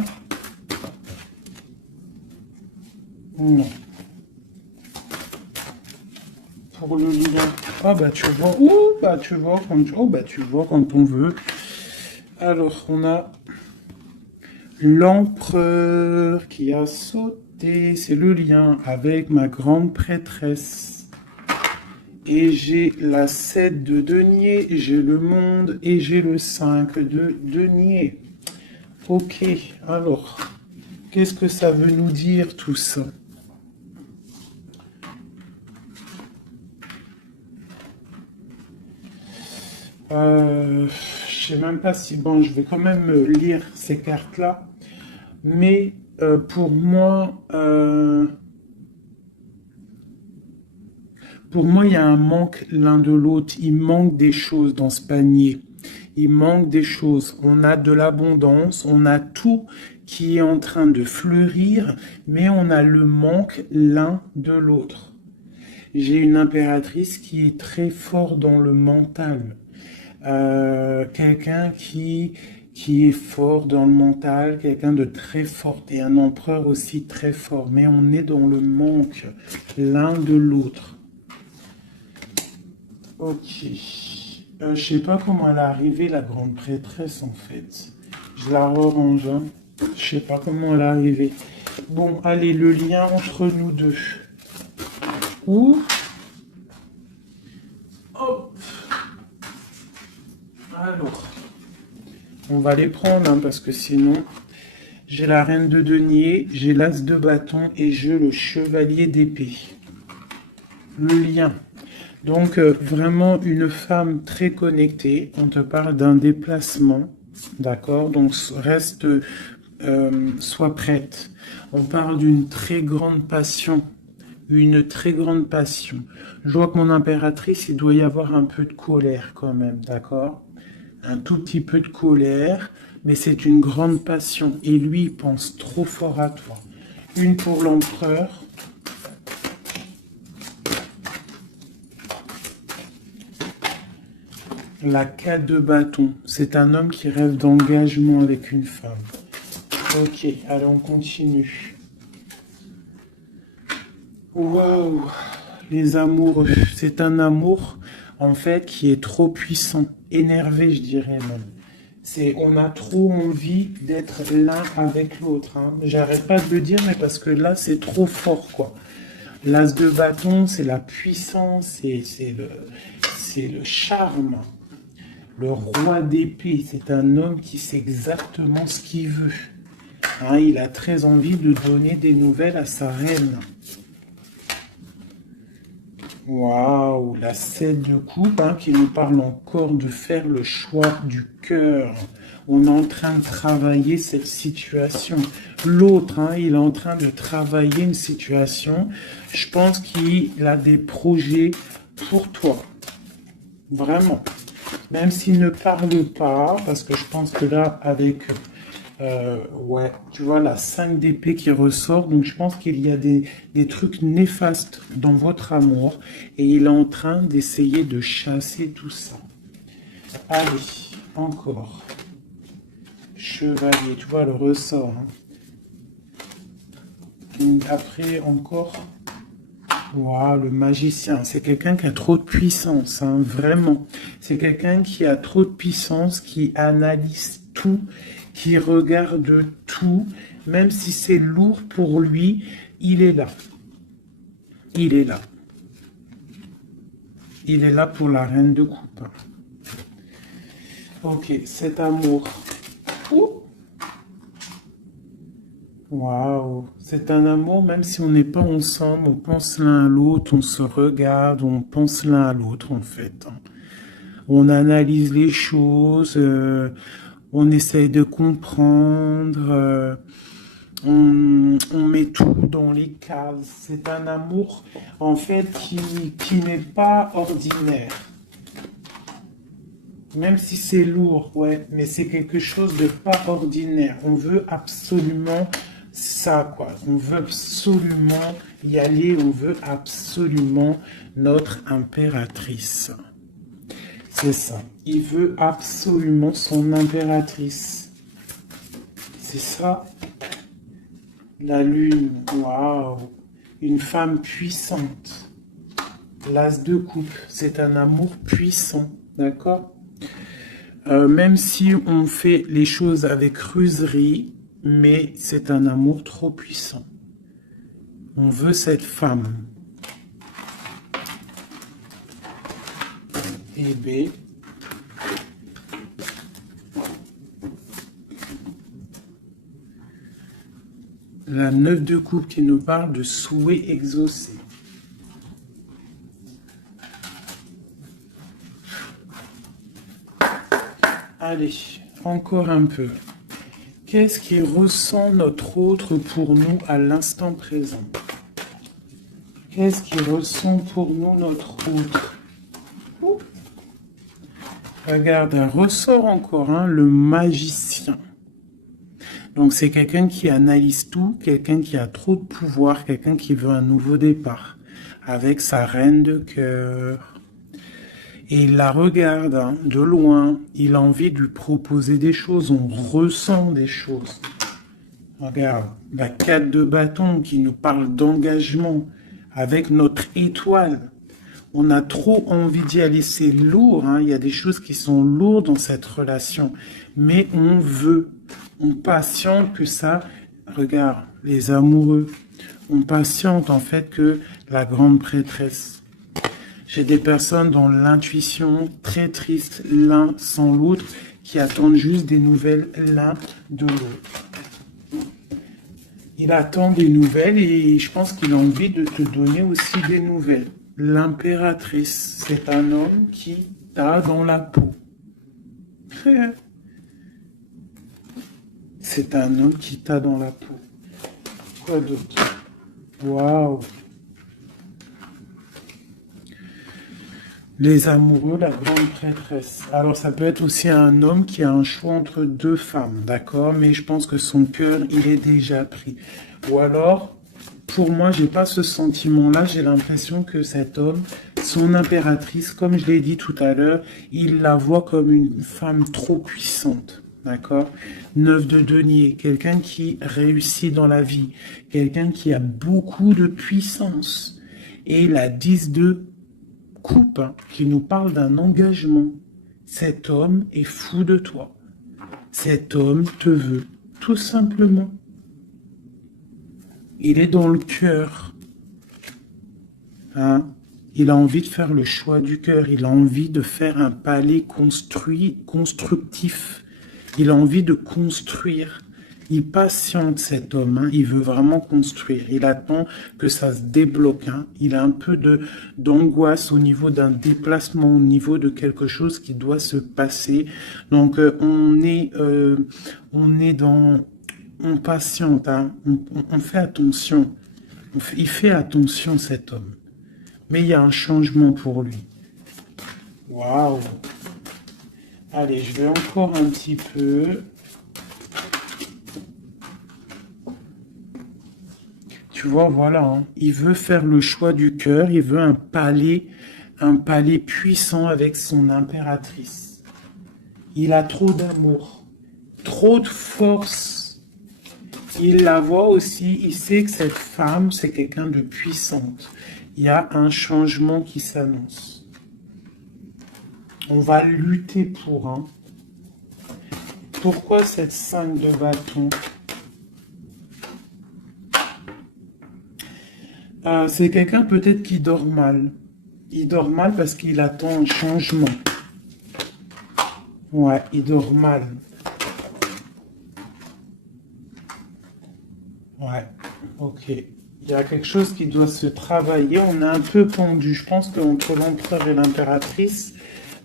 Non. Pour le lien. Ah bah tu vois. Ouh, bah tu vois quand tu vois quand on veut. Alors on a l'empereur qui a sauté. C'est le lien avec ma grande prêtresse. Et j'ai la 7 de denier, j'ai le monde et j'ai le 5 de denier. Ok, alors, qu'est-ce que ça veut nous dire tout ça? Je sais même pas si... Bon, je vais quand même lire ces cartes-là. Mais pour moi, il y a un manque l'un de l'autre. Il manque des choses dans ce panier. Il manque des choses. On a de l'abondance, on a tout qui est en train de fleurir, mais on a le manque l'un de l'autre. J'ai une impératrice qui est très fort dans le mental. Quelqu'un qui est fort dans le mental, quelqu'un de très fort, et un empereur aussi très fort. Mais on est dans le manque l'un de l'autre. Ok. Je sais pas comment elle est arrivée, la grande prêtresse, en fait. Je la rerange. Hein. Je sais pas comment elle est arrivée. Bon, allez, le lien entre nous deux. Ouh. Hop. Alors. On va les prendre, hein, parce que sinon... J'ai la reine de denier, j'ai l'as de bâton et j'ai le chevalier d'épée. Le lien. Donc, vraiment une femme très connectée. On te parle d'un déplacement, d'accord? Donc, reste, sois prête. On parle d'une très grande passion. Une très grande passion. Je vois que mon impératrice, il doit y avoir un peu de colère quand même, d'accord? Un tout petit peu de colère, mais c'est une grande passion. Et lui, il pense trop fort à toi. Une pour l'empereur. La 4 de bâton, c'est un homme qui rêve d'engagement avec une femme. Ok, allez, on continue. Waouh, les amoureux. C'est un amour, en fait, qui est trop puissant, énervé, je dirais même. On a trop envie d'être l'un avec l'autre. Hein. J'arrête pas de le dire, mais parce que là, c'est trop fort, quoi. L'as de bâton, c'est la puissance, c'est le charme. Le roi d'épée, c'est un homme qui sait exactement ce qu'il veut. Hein, il a très envie de donner des nouvelles à sa reine. Waouh, la 7 de coupe, hein, qui nous parle encore de faire le choix du cœur. On est en train de travailler cette situation. L'autre, hein, il est en train de travailler une situation. Je pense qu'il a des projets pour toi. Vraiment. Même s'il ne parle pas, parce que je pense que là, avec Ouais, tu vois la 5 d'épée qui ressort, donc je pense qu'il y a des trucs néfastes dans votre amour et il est en train d'essayer de chasser tout ça. Allez, encore. Chevalier, tu vois le ressort. Hein. Après, encore. Waouh, le magicien, c'est quelqu'un qui a trop de puissance, hein, vraiment. C'est quelqu'un qui a trop de puissance, qui analyse tout, qui regarde tout, même si c'est lourd pour lui, il est là. Il est là. Il est là pour la reine de coupe. Ok, cet amour. Ouh. Waouh, c'est un amour, même si on n'est pas ensemble, on pense l'un à l'autre, on se regarde, on pense l'un à l'autre en fait. On analyse les choses, on essaye de comprendre, on met tout dans les cases. C'est un amour en fait qui n'est pas ordinaire. Même si c'est lourd, ouais, mais c'est quelque chose de pas ordinaire. On veut absolument ça, quoi. On veut absolument y aller, on veut absolument notre impératrice. C'est ça. Il veut absolument son impératrice. C'est ça. La lune, waouh. Une femme puissante. L'as de coupe, c'est un amour puissant, d'accord? Même si on fait les choses avec ruserie, mais c'est un amour trop puissant. On veut cette femme. Et B. La 9 de coupe qui nous parle de souhait exaucé. Allez, encore un peu. Qu'est-ce qui ressent notre autre pour nous à l'instant présent? Qu'est-ce qui ressent pour nous notre autre? Ouh. Regarde, un ressort encore, hein, le magicien. Donc c'est quelqu'un qui analyse tout, quelqu'un qui a trop de pouvoir, quelqu'un qui veut un nouveau départ, avec sa reine de cœur. Et il la regarde hein, de loin, il a envie de lui proposer des choses, on ressent des choses. Regarde, la 4 de bâton qui nous parle d'engagement avec notre étoile. On a trop envie d'y aller, c'est lourd, hein. Il y a des choses qui sont lourdes dans cette relation, mais on veut, on patiente que ça, regarde, les amoureux, on patiente en fait que la grande prêtresse. J'ai des personnes dans l'intuition très triste l'un sans l'autre qui attendent juste des nouvelles l'un de l'autre. Il attend des nouvelles et je pense qu'il a envie de te donner aussi des nouvelles. L'impératrice, c'est un homme qui t'a dans la peau. C'est un homme qui t'a dans la peau. Quoi d'autre? Waouh! Les amoureux, la grande prêtresse. Alors ça peut être aussi un homme qui a un choix entre deux femmes, d'accord? Mais je pense que son cœur, il est déjà pris. Ou alors, pour moi, j'ai pas ce sentiment-là. J'ai l'impression que cet homme, son impératrice, comme je l'ai dit tout à l'heure, il la voit comme une femme trop puissante. D'accord? 9 de denier, quelqu'un qui réussit dans la vie, quelqu'un qui a beaucoup de puissance. Et la 10 de coupe hein, qui nous parle d'un engagement. Cet homme est fou de toi. Cet homme te veut, tout simplement. Il est dans le cœur. Hein? Il a envie de faire le choix du cœur. Il a envie de faire un palais constructif. Il a envie de construire. Il patiente cet homme, hein. Il veut vraiment construire. Il attend que ça se débloque. Hein. Il a un peu d'angoisse au niveau d'un déplacement, au niveau de quelque chose qui doit se passer. Donc on est dans, on patiente, hein. On fait attention. Il fait attention cet homme. Mais il y a un changement pour lui. Waouh! Allez, je vais encore un petit peu. tu vois, voilà, hein. Il veut faire le choix du cœur, il veut un palais puissant avec son impératrice. Il a trop d'amour, trop de force. Il la voit aussi, il sait que cette femme, c'est quelqu'un de puissante. Il y a un changement qui s'annonce. On va lutter pour, hein. Pourquoi cette 5 de bâton? C'est quelqu'un peut-être qui dort mal. Il dort mal parce qu'il attend un changement. Ouais, il dort mal. Ouais, ok. Il y a quelque chose qui doit se travailler. On est un peu pendu. Je pense qu'entre l'empereur et l'impératrice,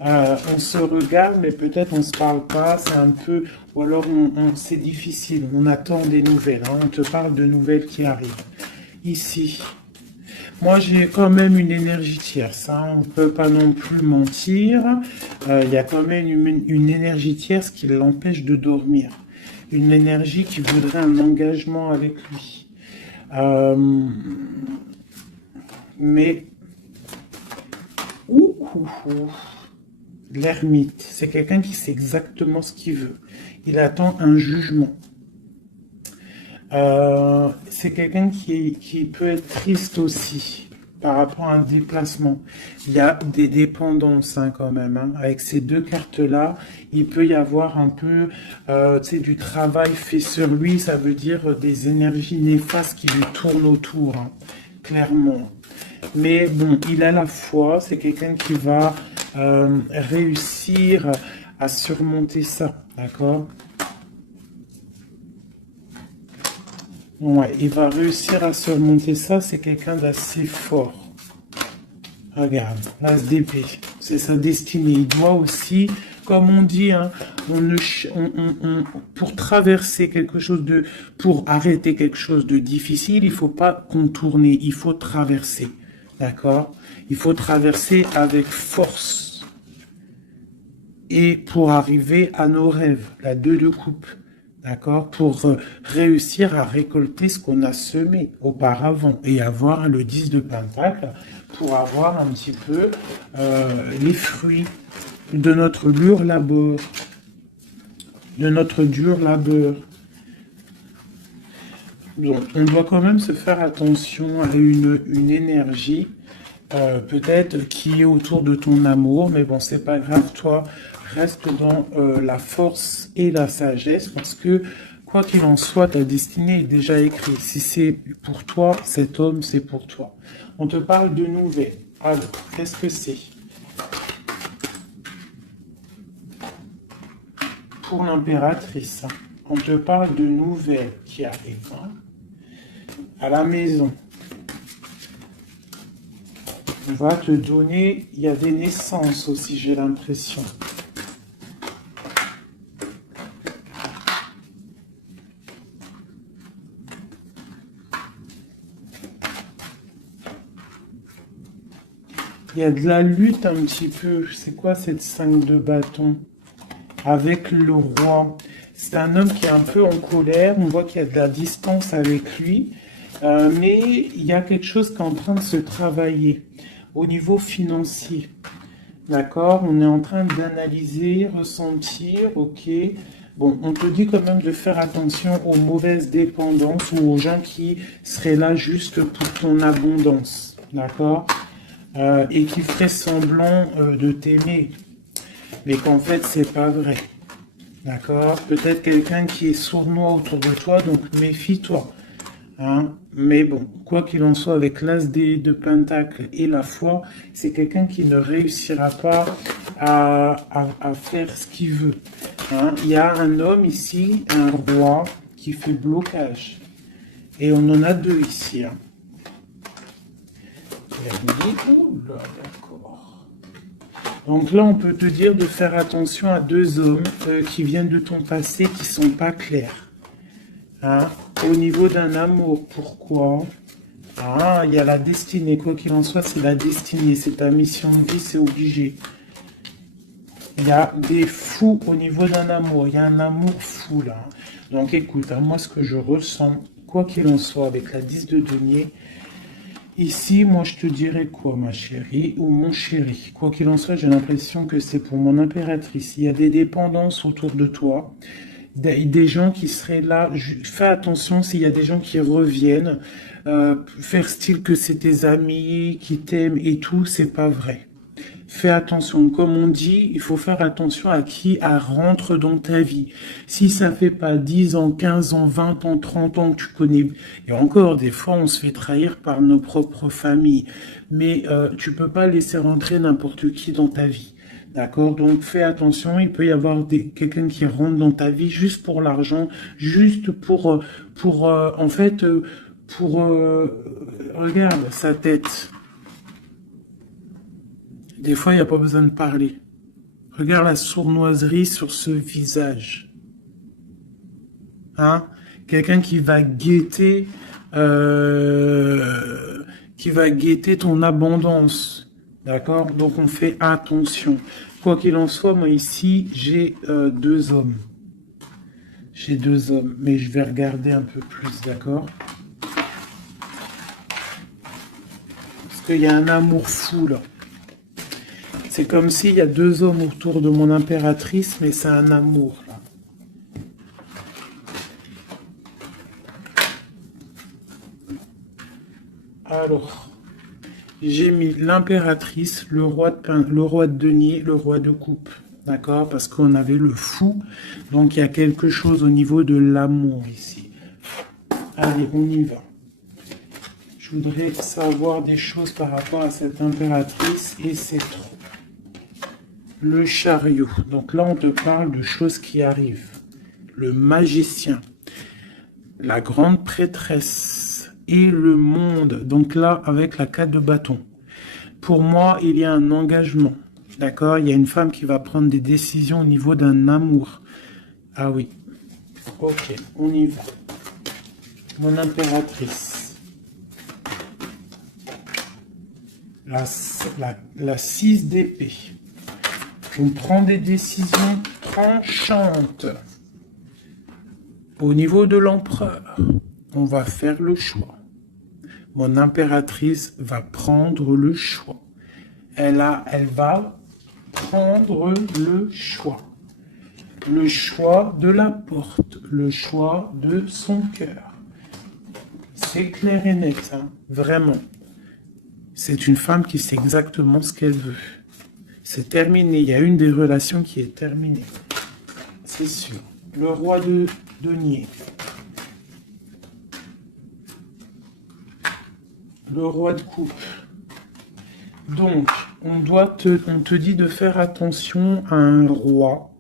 on se regarde, mais peut-être on se parle pas. C'est un peu, ou alors c'est difficile. On attend des nouvelles, hein. On te parle de nouvelles qui arrivent. Ici, moi j'ai quand même une énergie tierce, hein. On ne peut pas non plus mentir. Il y a quand même une énergie tierce qui l'empêche de dormir. Une énergie qui voudrait un engagement avec lui. Mais l'ermite, c'est quelqu'un qui sait exactement ce qu'il veut. Il attend un jugement. C'est quelqu'un qui peut être triste aussi par rapport à un déplacement. Il y a des dépendances, hein, quand même, hein. Avec ces deux cartes-là, il peut y avoir un peu du travail fait sur lui. Ça veut dire des énergies néfastes qui lui tournent autour, hein, clairement. Mais bon, il a la foi. C'est quelqu'un qui va réussir à surmonter ça, d'accord? Ouais, il va réussir à surmonter ça, c'est quelqu'un d'assez fort. Regarde, l'as d'épée, c'est sa destinée. Il doit aussi, comme on dit, hein, pour traverser quelque chose de, pour arrêter quelque chose de difficile, il faut pas contourner, il faut traverser. D'accord? Il faut traverser avec force. Et pour arriver à nos rêves, la 2 de coupe. D'accord? Pour réussir à récolter ce qu'on a semé auparavant et avoir le 10 de pentacle pour avoir un petit peu les fruits de notre dur labeur. De notre dur labeur. Donc, on doit quand même se faire attention à une énergie peut-être qui est autour de ton amour, mais bon, c'est pas grave, toi, reste dans la force et la sagesse, parce que, quoi qu'il en soit, ta destinée est déjà écrite. Si c'est pour toi, cet homme, c'est pour toi. On te parle de nouvelles. Alors, qu'est-ce que c'est? Pour l'impératrice, hein, on te parle de nouvelles qui arrivent, hein, à la maison. On va te donner, il y a des naissances aussi, j'ai l'impression. Il y a de la lutte un petit peu. C'est quoi cette 5 de bâton? Avec le roi. C'est un homme qui est un peu en colère. On voit qu'il y a de la distance avec lui. Mais il y a quelque chose qui est en train de se travailler au niveau financier. D'accord? On est en train d'analyser, ressentir, ok. Bon, on te dit quand même de faire attention aux mauvaises dépendances ou aux gens qui seraient là juste pour ton abondance. D'accord? Et qui feraient semblant de t'aimer. Mais qu'en fait, c'est pas vrai. D'accord? Peut-être quelqu'un qui est sournois autour de toi, donc méfie-toi. Hein? Mais bon, quoi qu'il en soit, avec l'as de pentacle et la foi, c'est quelqu'un qui ne réussira pas à faire ce qu'il veut. Hein? Il y a un homme ici, un roi, qui fait blocage. Et on en a deux ici. Hein. D'accord. Donc là, on peut te dire de faire attention à deux hommes qui viennent de ton passé qui sont pas clairs. Hein? Au niveau d'un amour, pourquoi? Ah, il y a la destinée, quoi qu'il en soit, c'est la destinée, c'est ta mission de vie, c'est obligé. Il y a des fous au niveau d'un amour, il y a un amour fou là. Donc écoute, hein, moi ce que je ressens, quoi qu'il en soit, avec la 10 de denier, ici, moi, je te dirais quoi, ma chérie ou mon chéri? Quoi qu'il en soit, j'ai l'impression que c'est pour mon impératrice. Il y a des dépendances autour de toi, des gens qui seraient là. Fais attention s'il y a des gens qui reviennent, faire style que c'est tes amis qui t'aiment et tout, c'est pas vrai. Fais attention, comme on dit, il faut faire attention à qui rentre dans ta vie. Si ça fait pas 10 ans, 15 ans, 20 ans, 30 ans que tu connais, et encore, des fois, on se fait trahir par nos propres familles, mais tu peux pas laisser rentrer n'importe qui dans ta vie. D'accord? Donc fais attention, il peut y avoir quelqu'un qui rentre dans ta vie juste pour l'argent, juste en fait, regarde sa tête. Des fois, il n'y a pas besoin de parler. Regarde la sournoiserie sur ce visage. Hein? Quelqu'un qui va guetter ton abondance. D'accord? Donc, on fait attention. Quoi qu'il en soit, moi ici, j'ai 2 hommes. J'ai 2 hommes, mais je vais regarder un peu plus, d'accord? Parce qu'il y a un amour fou, là. C'est comme s'il y a 2 hommes autour de mon impératrice, mais c'est un amour, là. Alors, j'ai mis l'impératrice, le roi de denier, le roi de coupe. D'accord? Parce qu'on avait le fou. Donc, il y a quelque chose au niveau de l'amour ici. Allez, on y va. Je voudrais savoir des choses par rapport à cette impératrice et c'est trop. Le chariot. Donc là, on te parle de choses qui arrivent. Le magicien. La grande prêtresse. Et le monde. Donc là, avec la 4 de bâton. Pour moi, il y a un engagement. D'accord? Il y a une femme qui va prendre des décisions au niveau d'un amour. Ah oui. Ok, on y va. Mon impératrice. La 6 d'épée. On prend des décisions tranchantes. Au niveau de l'empereur, on va faire le choix. Mon impératrice va prendre le choix. Elle va prendre le choix. Le choix de la porte, le choix de son cœur. C'est clair et net, hein, vraiment. C'est une femme qui sait exactement ce qu'elle veut. C'est terminé. Il y a une des relations qui est terminée. C'est sûr. Le roi de denier. Le roi de coupe. Donc, on te dit de faire attention à un roi.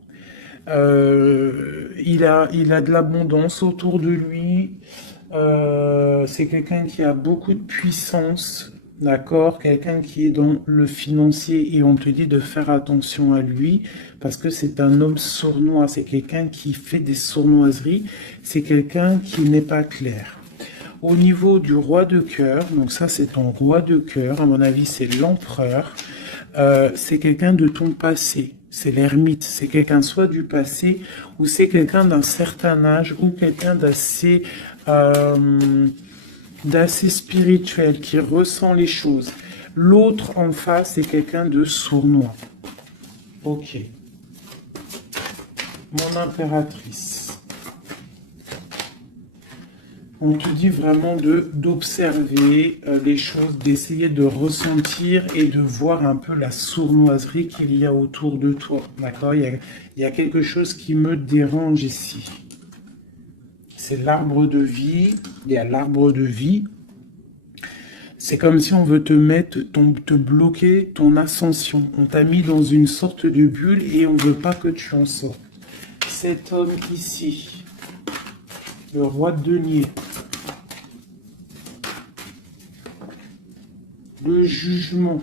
Il a de l'abondance autour de lui. C'est quelqu'un qui a beaucoup de puissance. D'accord, quelqu'un qui est dans le financier et on te dit de faire attention à lui parce que c'est un homme sournois, c'est quelqu'un qui fait des sournoiseries, c'est quelqu'un qui n'est pas clair. Au niveau du roi de cœur, donc ça c'est ton roi de cœur, à mon avis c'est l'empereur, c'est quelqu'un de ton passé, c'est l'ermite, c'est quelqu'un soit du passé ou c'est quelqu'un d'un certain âge ou quelqu'un d'assez spirituel, qui ressent les choses. L'autre en face, c'est quelqu'un de sournois. Ok. Mon impératrice. On te dit vraiment d'observer les choses, d'essayer de ressentir et de voir un peu la sournoiserie qu'il y a autour de toi. D'accord? Il y a quelque chose qui me dérange ici. C'est l'arbre de vie. Il y a l'arbre de vie. C'est comme si on veut te bloquer ton ascension. On t'a mis dans une sorte de bulle et on ne veut pas que tu en sortes. Cet homme ici, le roi de denier, le jugement.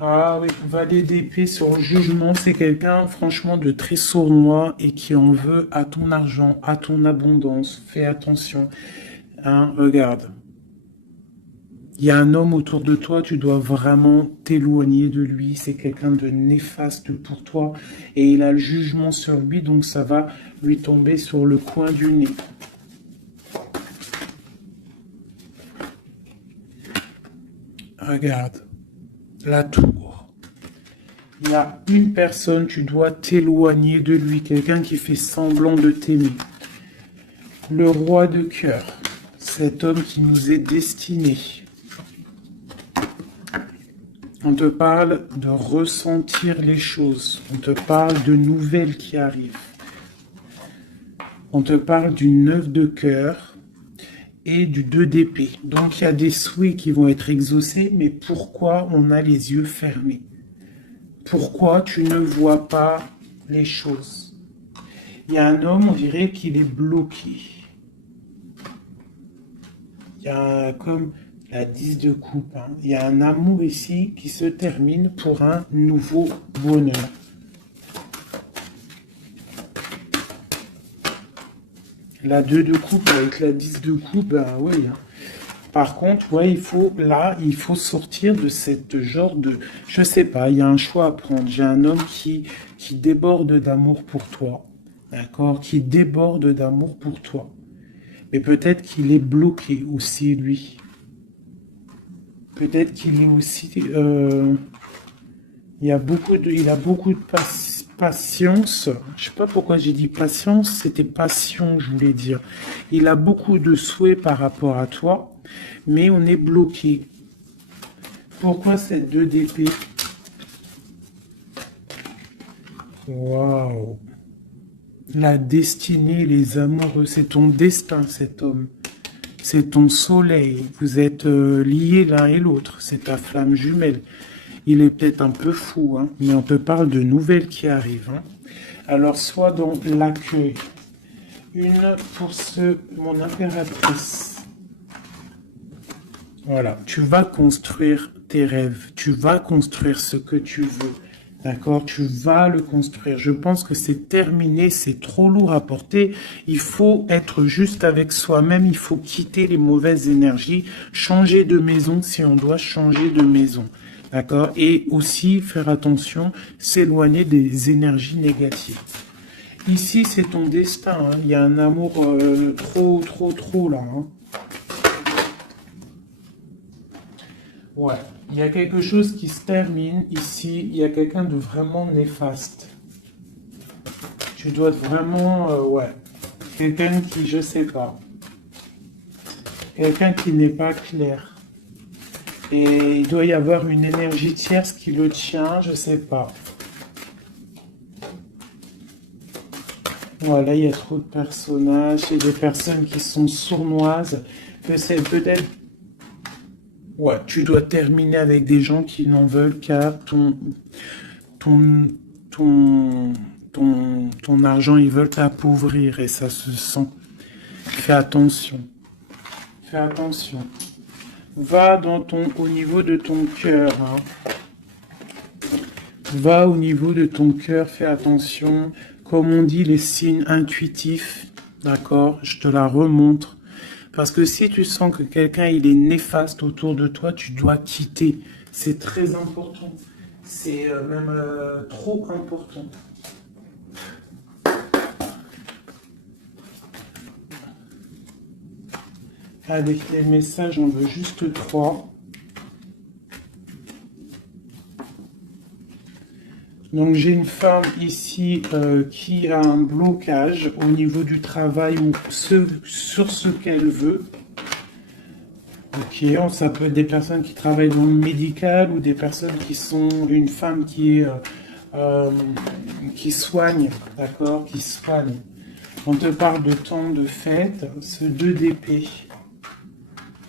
Ah oui, valet d'épée sur le jugement, c'est quelqu'un franchement de très sournois et qui en veut à ton argent, à ton abondance. Fais attention. Hein, regarde. Il y a un homme autour de toi, tu dois vraiment t'éloigner de lui. C'est quelqu'un de néfaste pour toi. Et il a le jugement sur lui, donc ça va lui tomber sur le coin du nez. Regarde, la tour. Il y a une personne, tu dois t'éloigner de lui. Quelqu'un qui fait semblant de t'aimer. Le roi de cœur. Cet homme qui nous est destiné. On te parle de ressentir les choses. On te parle de nouvelles qui arrivent. On te parle du 9 de cœur et du 2 d'épée. Donc il y a des souhaits qui vont être exaucés, mais pourquoi on a les yeux fermés? Pourquoi tu ne vois pas les choses? Il y a un homme, on dirait qu'il est bloqué. Il y a comme la 10 de coupe. Hein. Il y a un amour ici qui se termine pour un nouveau bonheur. La 2 de coupe avec la 10 de coupe, ben oui. Hein. Par contre, ouais, il faut sortir de cette genre de... Je sais pas, il y a un choix à prendre. J'ai un homme qui déborde d'amour pour toi. D'accord? Qui déborde d'amour pour toi. Mais peut-être qu'il est bloqué aussi, lui. Peut-être qu'il est aussi... il a beaucoup de patience. Je sais pas pourquoi j'ai dit patience, c'était passion, je voulais dire. Il a beaucoup de souhaits par rapport à toi, mais on est bloqué. Pourquoi cette 2 d'épée? Waouh! La destinée, les amoureux, c'est ton destin, cet homme. C'est ton soleil. Vous êtes liés l'un et l'autre. C'est ta flamme jumelle. Il est peut-être un peu fou, hein, mais on te parle de nouvelles qui arrivent. Hein. Alors, sois dans l'accueil. Une pour mon impératrice. Voilà, tu vas construire tes rêves. Tu vas construire ce que tu veux. D'accord? Tu vas le construire. Je pense que c'est terminé, c'est trop lourd à porter. Il faut être juste avec soi-même. Il faut quitter les mauvaises énergies. Changer de maison si on doit changer de maison. D'accord? Et aussi faire attention, s'éloigner des énergies négatives. Ici, c'est ton destin. Hein. Il y a un amour trop là. Hein. Ouais. Il y a quelque chose qui se termine ici. Il y a quelqu'un de vraiment néfaste. Tu dois vraiment... ouais. Quelqu'un qui, je sais pas. Quelqu'un qui n'est pas clair. Et il doit y avoir une énergie tierce qui le tient, je sais pas. Voilà, il y a trop de personnages et des personnes qui sont sournoises. Que c'est peut-être... Ouais, tu dois terminer avec des gens qui n'en veulent qu'à ton argent. Ils veulent t'appauvrir et ça se sent. Fais attention. Fais attention. Va au niveau de ton cœur. Hein. Va au niveau de ton cœur, fais attention. Comme on dit, les signes intuitifs, d'accord? Je te la remontre. Parce que si tu sens que quelqu'un il est néfaste autour de toi, tu dois quitter. C'est très important. C'est même trop important. Avec les messages, j'en veux juste 3. Donc j'ai une femme ici qui a un blocage au niveau du travail ou sur ce qu'elle veut. Ok, ça peut être des personnes qui travaillent dans le médical ou des personnes qui sont une femme qui soigne, d'accord, qui soigne. On te parle de temps de fête, ce 2 d'épée.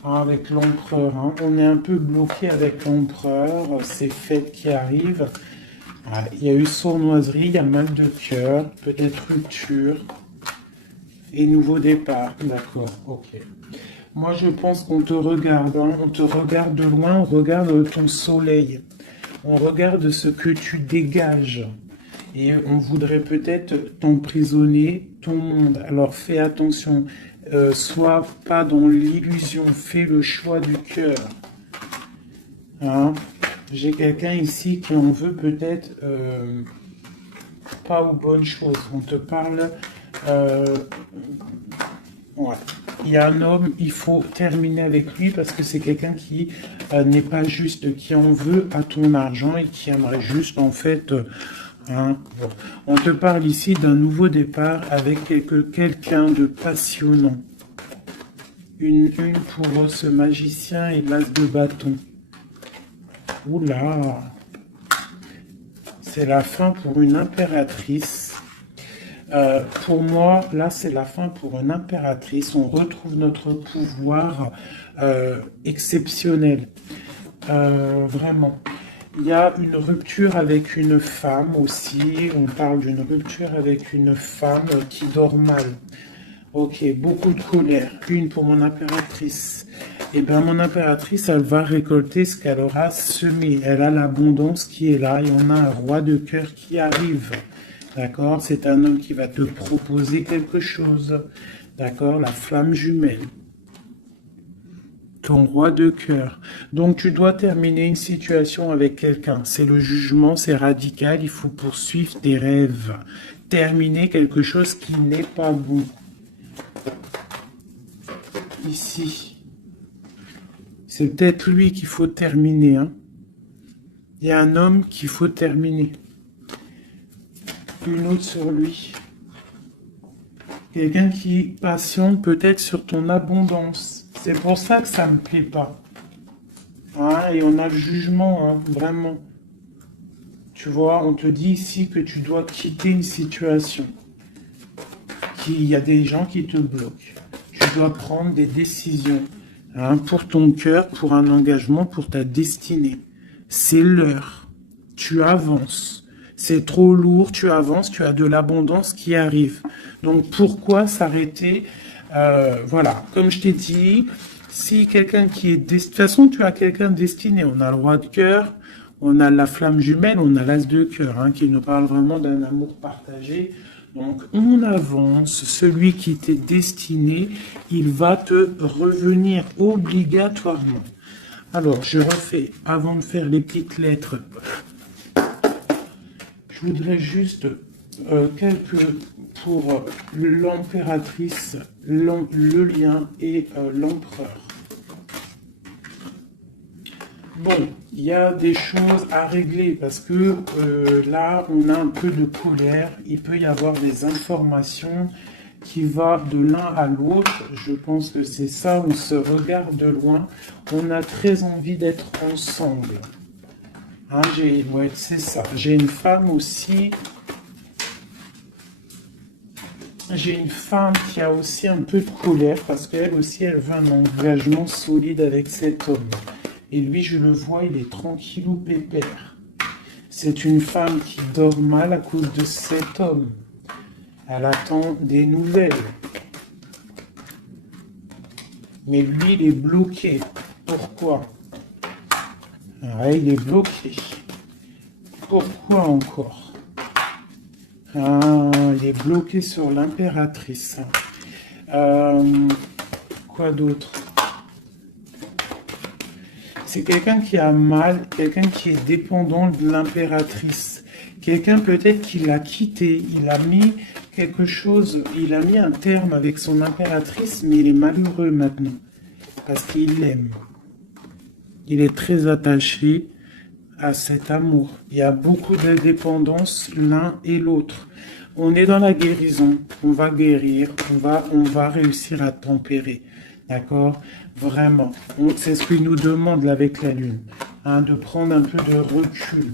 Avec l'empereur, hein. On est un peu bloqué avec l'empereur, ces fêtes qui arrivent. Il y a eu sournoiserie, il y a mal de cœur, peut-être rupture et nouveau départ. D'accord, ok. Moi, je pense qu'on te regarde, hein. On te regarde de loin, on regarde ton soleil, on regarde ce que tu dégages. Et on voudrait peut-être t'emprisonner, ton monde. Alors fais attention, sois pas dans l'illusion, fais le choix du cœur. Hein. J'ai quelqu'un ici qui en veut peut-être pas aux bonnes choses. On te parle... ouais. Il y a un homme, il faut terminer avec lui parce que c'est quelqu'un qui n'est pas juste, qui en veut à ton argent et qui aimerait juste en fait... hein, bon. On te parle ici d'un nouveau départ avec quelqu'un de passionnant. Une pour ce magicien et l'as de bâton. Oula! C'est la fin pour une impératrice. Pour moi, là, c'est la fin pour une impératrice. On retrouve notre pouvoir exceptionnel. Vraiment. Il y a une rupture avec une femme aussi. On parle d'une rupture avec une femme qui dort mal. Ok, beaucoup de colère. Une pour mon impératrice. Eh bien, mon impératrice, elle va récolter ce qu'elle aura semé. Elle a l'abondance qui est là et on a un roi de cœur qui arrive. D'accord? C'est un homme qui va te proposer quelque chose. D'accord? La flamme jumelle. Ton roi de cœur. Donc, tu dois terminer une situation avec quelqu'un. C'est le jugement, c'est radical. Il faut poursuivre tes rêves. Terminer quelque chose qui n'est pas bon. Ici. C'est peut-être lui qu'il faut terminer. Hein. Il y a un homme qu'il faut terminer. Une autre sur lui. Quelqu'un qui patiente peut-être sur ton abondance. C'est pour ça que ça me plaît pas. Hein, et on a le jugement, hein, vraiment. Tu vois, on te dit ici que tu dois quitter une situation. Il y a des gens qui te bloquent. Tu dois prendre des décisions. Hein, pour ton cœur, pour un engagement, pour ta destinée. C'est l'heure. Tu avances. C'est trop lourd, tu avances, tu as de l'abondance qui arrive. Donc pourquoi s'arrêter? Voilà, comme je t'ai dit, si quelqu'un qui est... De toute façon, tu as quelqu'un destiné. On a le roi de cœur, on a la flamme jumelle, on a l'as de cœur, hein, qui nous parle vraiment d'un amour partagé. Donc, on avance. Celui qui t'est destiné, il va te revenir obligatoirement. Alors, je refais, avant de faire les petites lettres, je voudrais juste quelques pour l'impératrice, le lien et l'empereur. Bon, il y a des choses à régler parce que là, on a un peu de colère. Il peut y avoir des informations qui vont de l'un à l'autre. Je pense que c'est ça, on se regarde de loin. On a très envie d'être ensemble. Hein, ouais, c'est ça. J'ai une femme aussi. J'ai une femme qui a aussi un peu de colère parce qu'elle aussi, elle veut un engagement solide avec cet homme. Et lui, je le vois, il est tranquillou pépère. C'est une femme qui dort mal à cause de cet homme. Elle attend des nouvelles. Mais lui, il est bloqué. Pourquoi? Ah, il est bloqué. Pourquoi encore? Ah, il est bloqué sur l'impératrice. Quoi d'autre? C'est quelqu'un qui a mal, quelqu'un qui est dépendant de l'impératrice. Quelqu'un peut-être qui l'a quitté, il a mis quelque chose, il a mis un terme avec son impératrice, mais il est malheureux maintenant. Parce qu'il l'aime. Il est très attaché à cet amour. Il y a beaucoup de dépendance l'un et l'autre. On est dans la guérison, on va guérir, on va réussir à tempérer. D'accord? Vraiment. C'est ce qu'il nous demande là, avec la Lune. Hein, de prendre un peu de recul.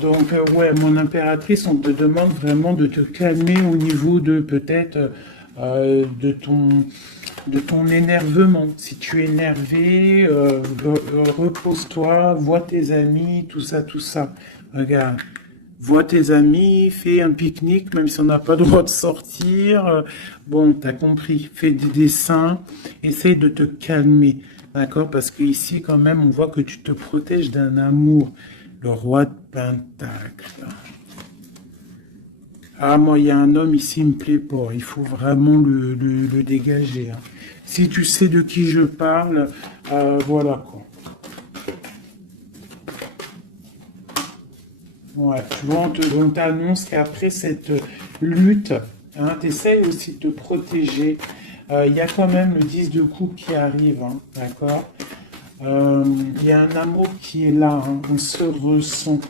Donc, ouais, mon impératrice, on te demande vraiment de te calmer au niveau de peut-être de ton énervement. Si tu es énervé, repose-toi, vois tes amis, tout ça, tout ça. Regarde. Vois tes amis, fais un pique-nique, même si on n'a pas le droit de sortir. Bon, t'as compris. Fais des dessins. Essaye de te calmer. D'accord? Parce qu'ici, quand même, on voit que tu te protèges d'un amour. Le roi de Pentacle. Ah, moi, il y a un homme ici, il me plaît pas. Il faut vraiment le dégager. Hein. Si tu sais de qui je parle, Voilà quoi. Ouais, tu vois, on t'annonce qu'après cette lutte, hein, tu essayes aussi de te protéger. Il y a quand même le 10 de coupe qui arrive, hein, d'accord? Il y a un amour qui est là, hein, on se ressent.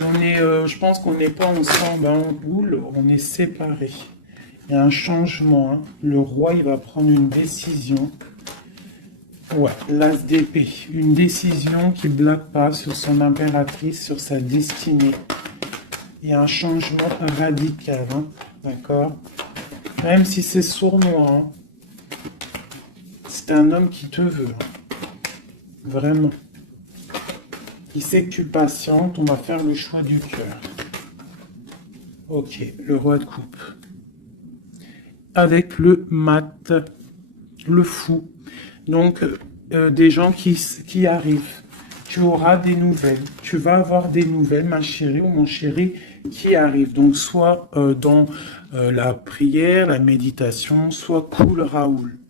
Je pense qu'on n'est pas ensemble, hein, en boule, on est séparés. Il y a un changement, hein. Le roi, il va prendre une décision. Ouais, l'as d'épée. Une décision qui ne blague pas sur son impératrice, sur sa destinée. Il y a un changement radical, hein, d'accord? Même si c'est sournois, hein, c'est un homme qui te veut, hein, vraiment. Il sait que tu patientes, on va faire le choix du cœur. Ok, le roi de coupe. Avec le mat, le fou. Donc, des gens qui arrivent. Tu auras des nouvelles. Tu vas avoir des nouvelles, ma chérie ou mon chéri, qui arrivent. Donc, soit dans la prière, la méditation, soit cool Raoul.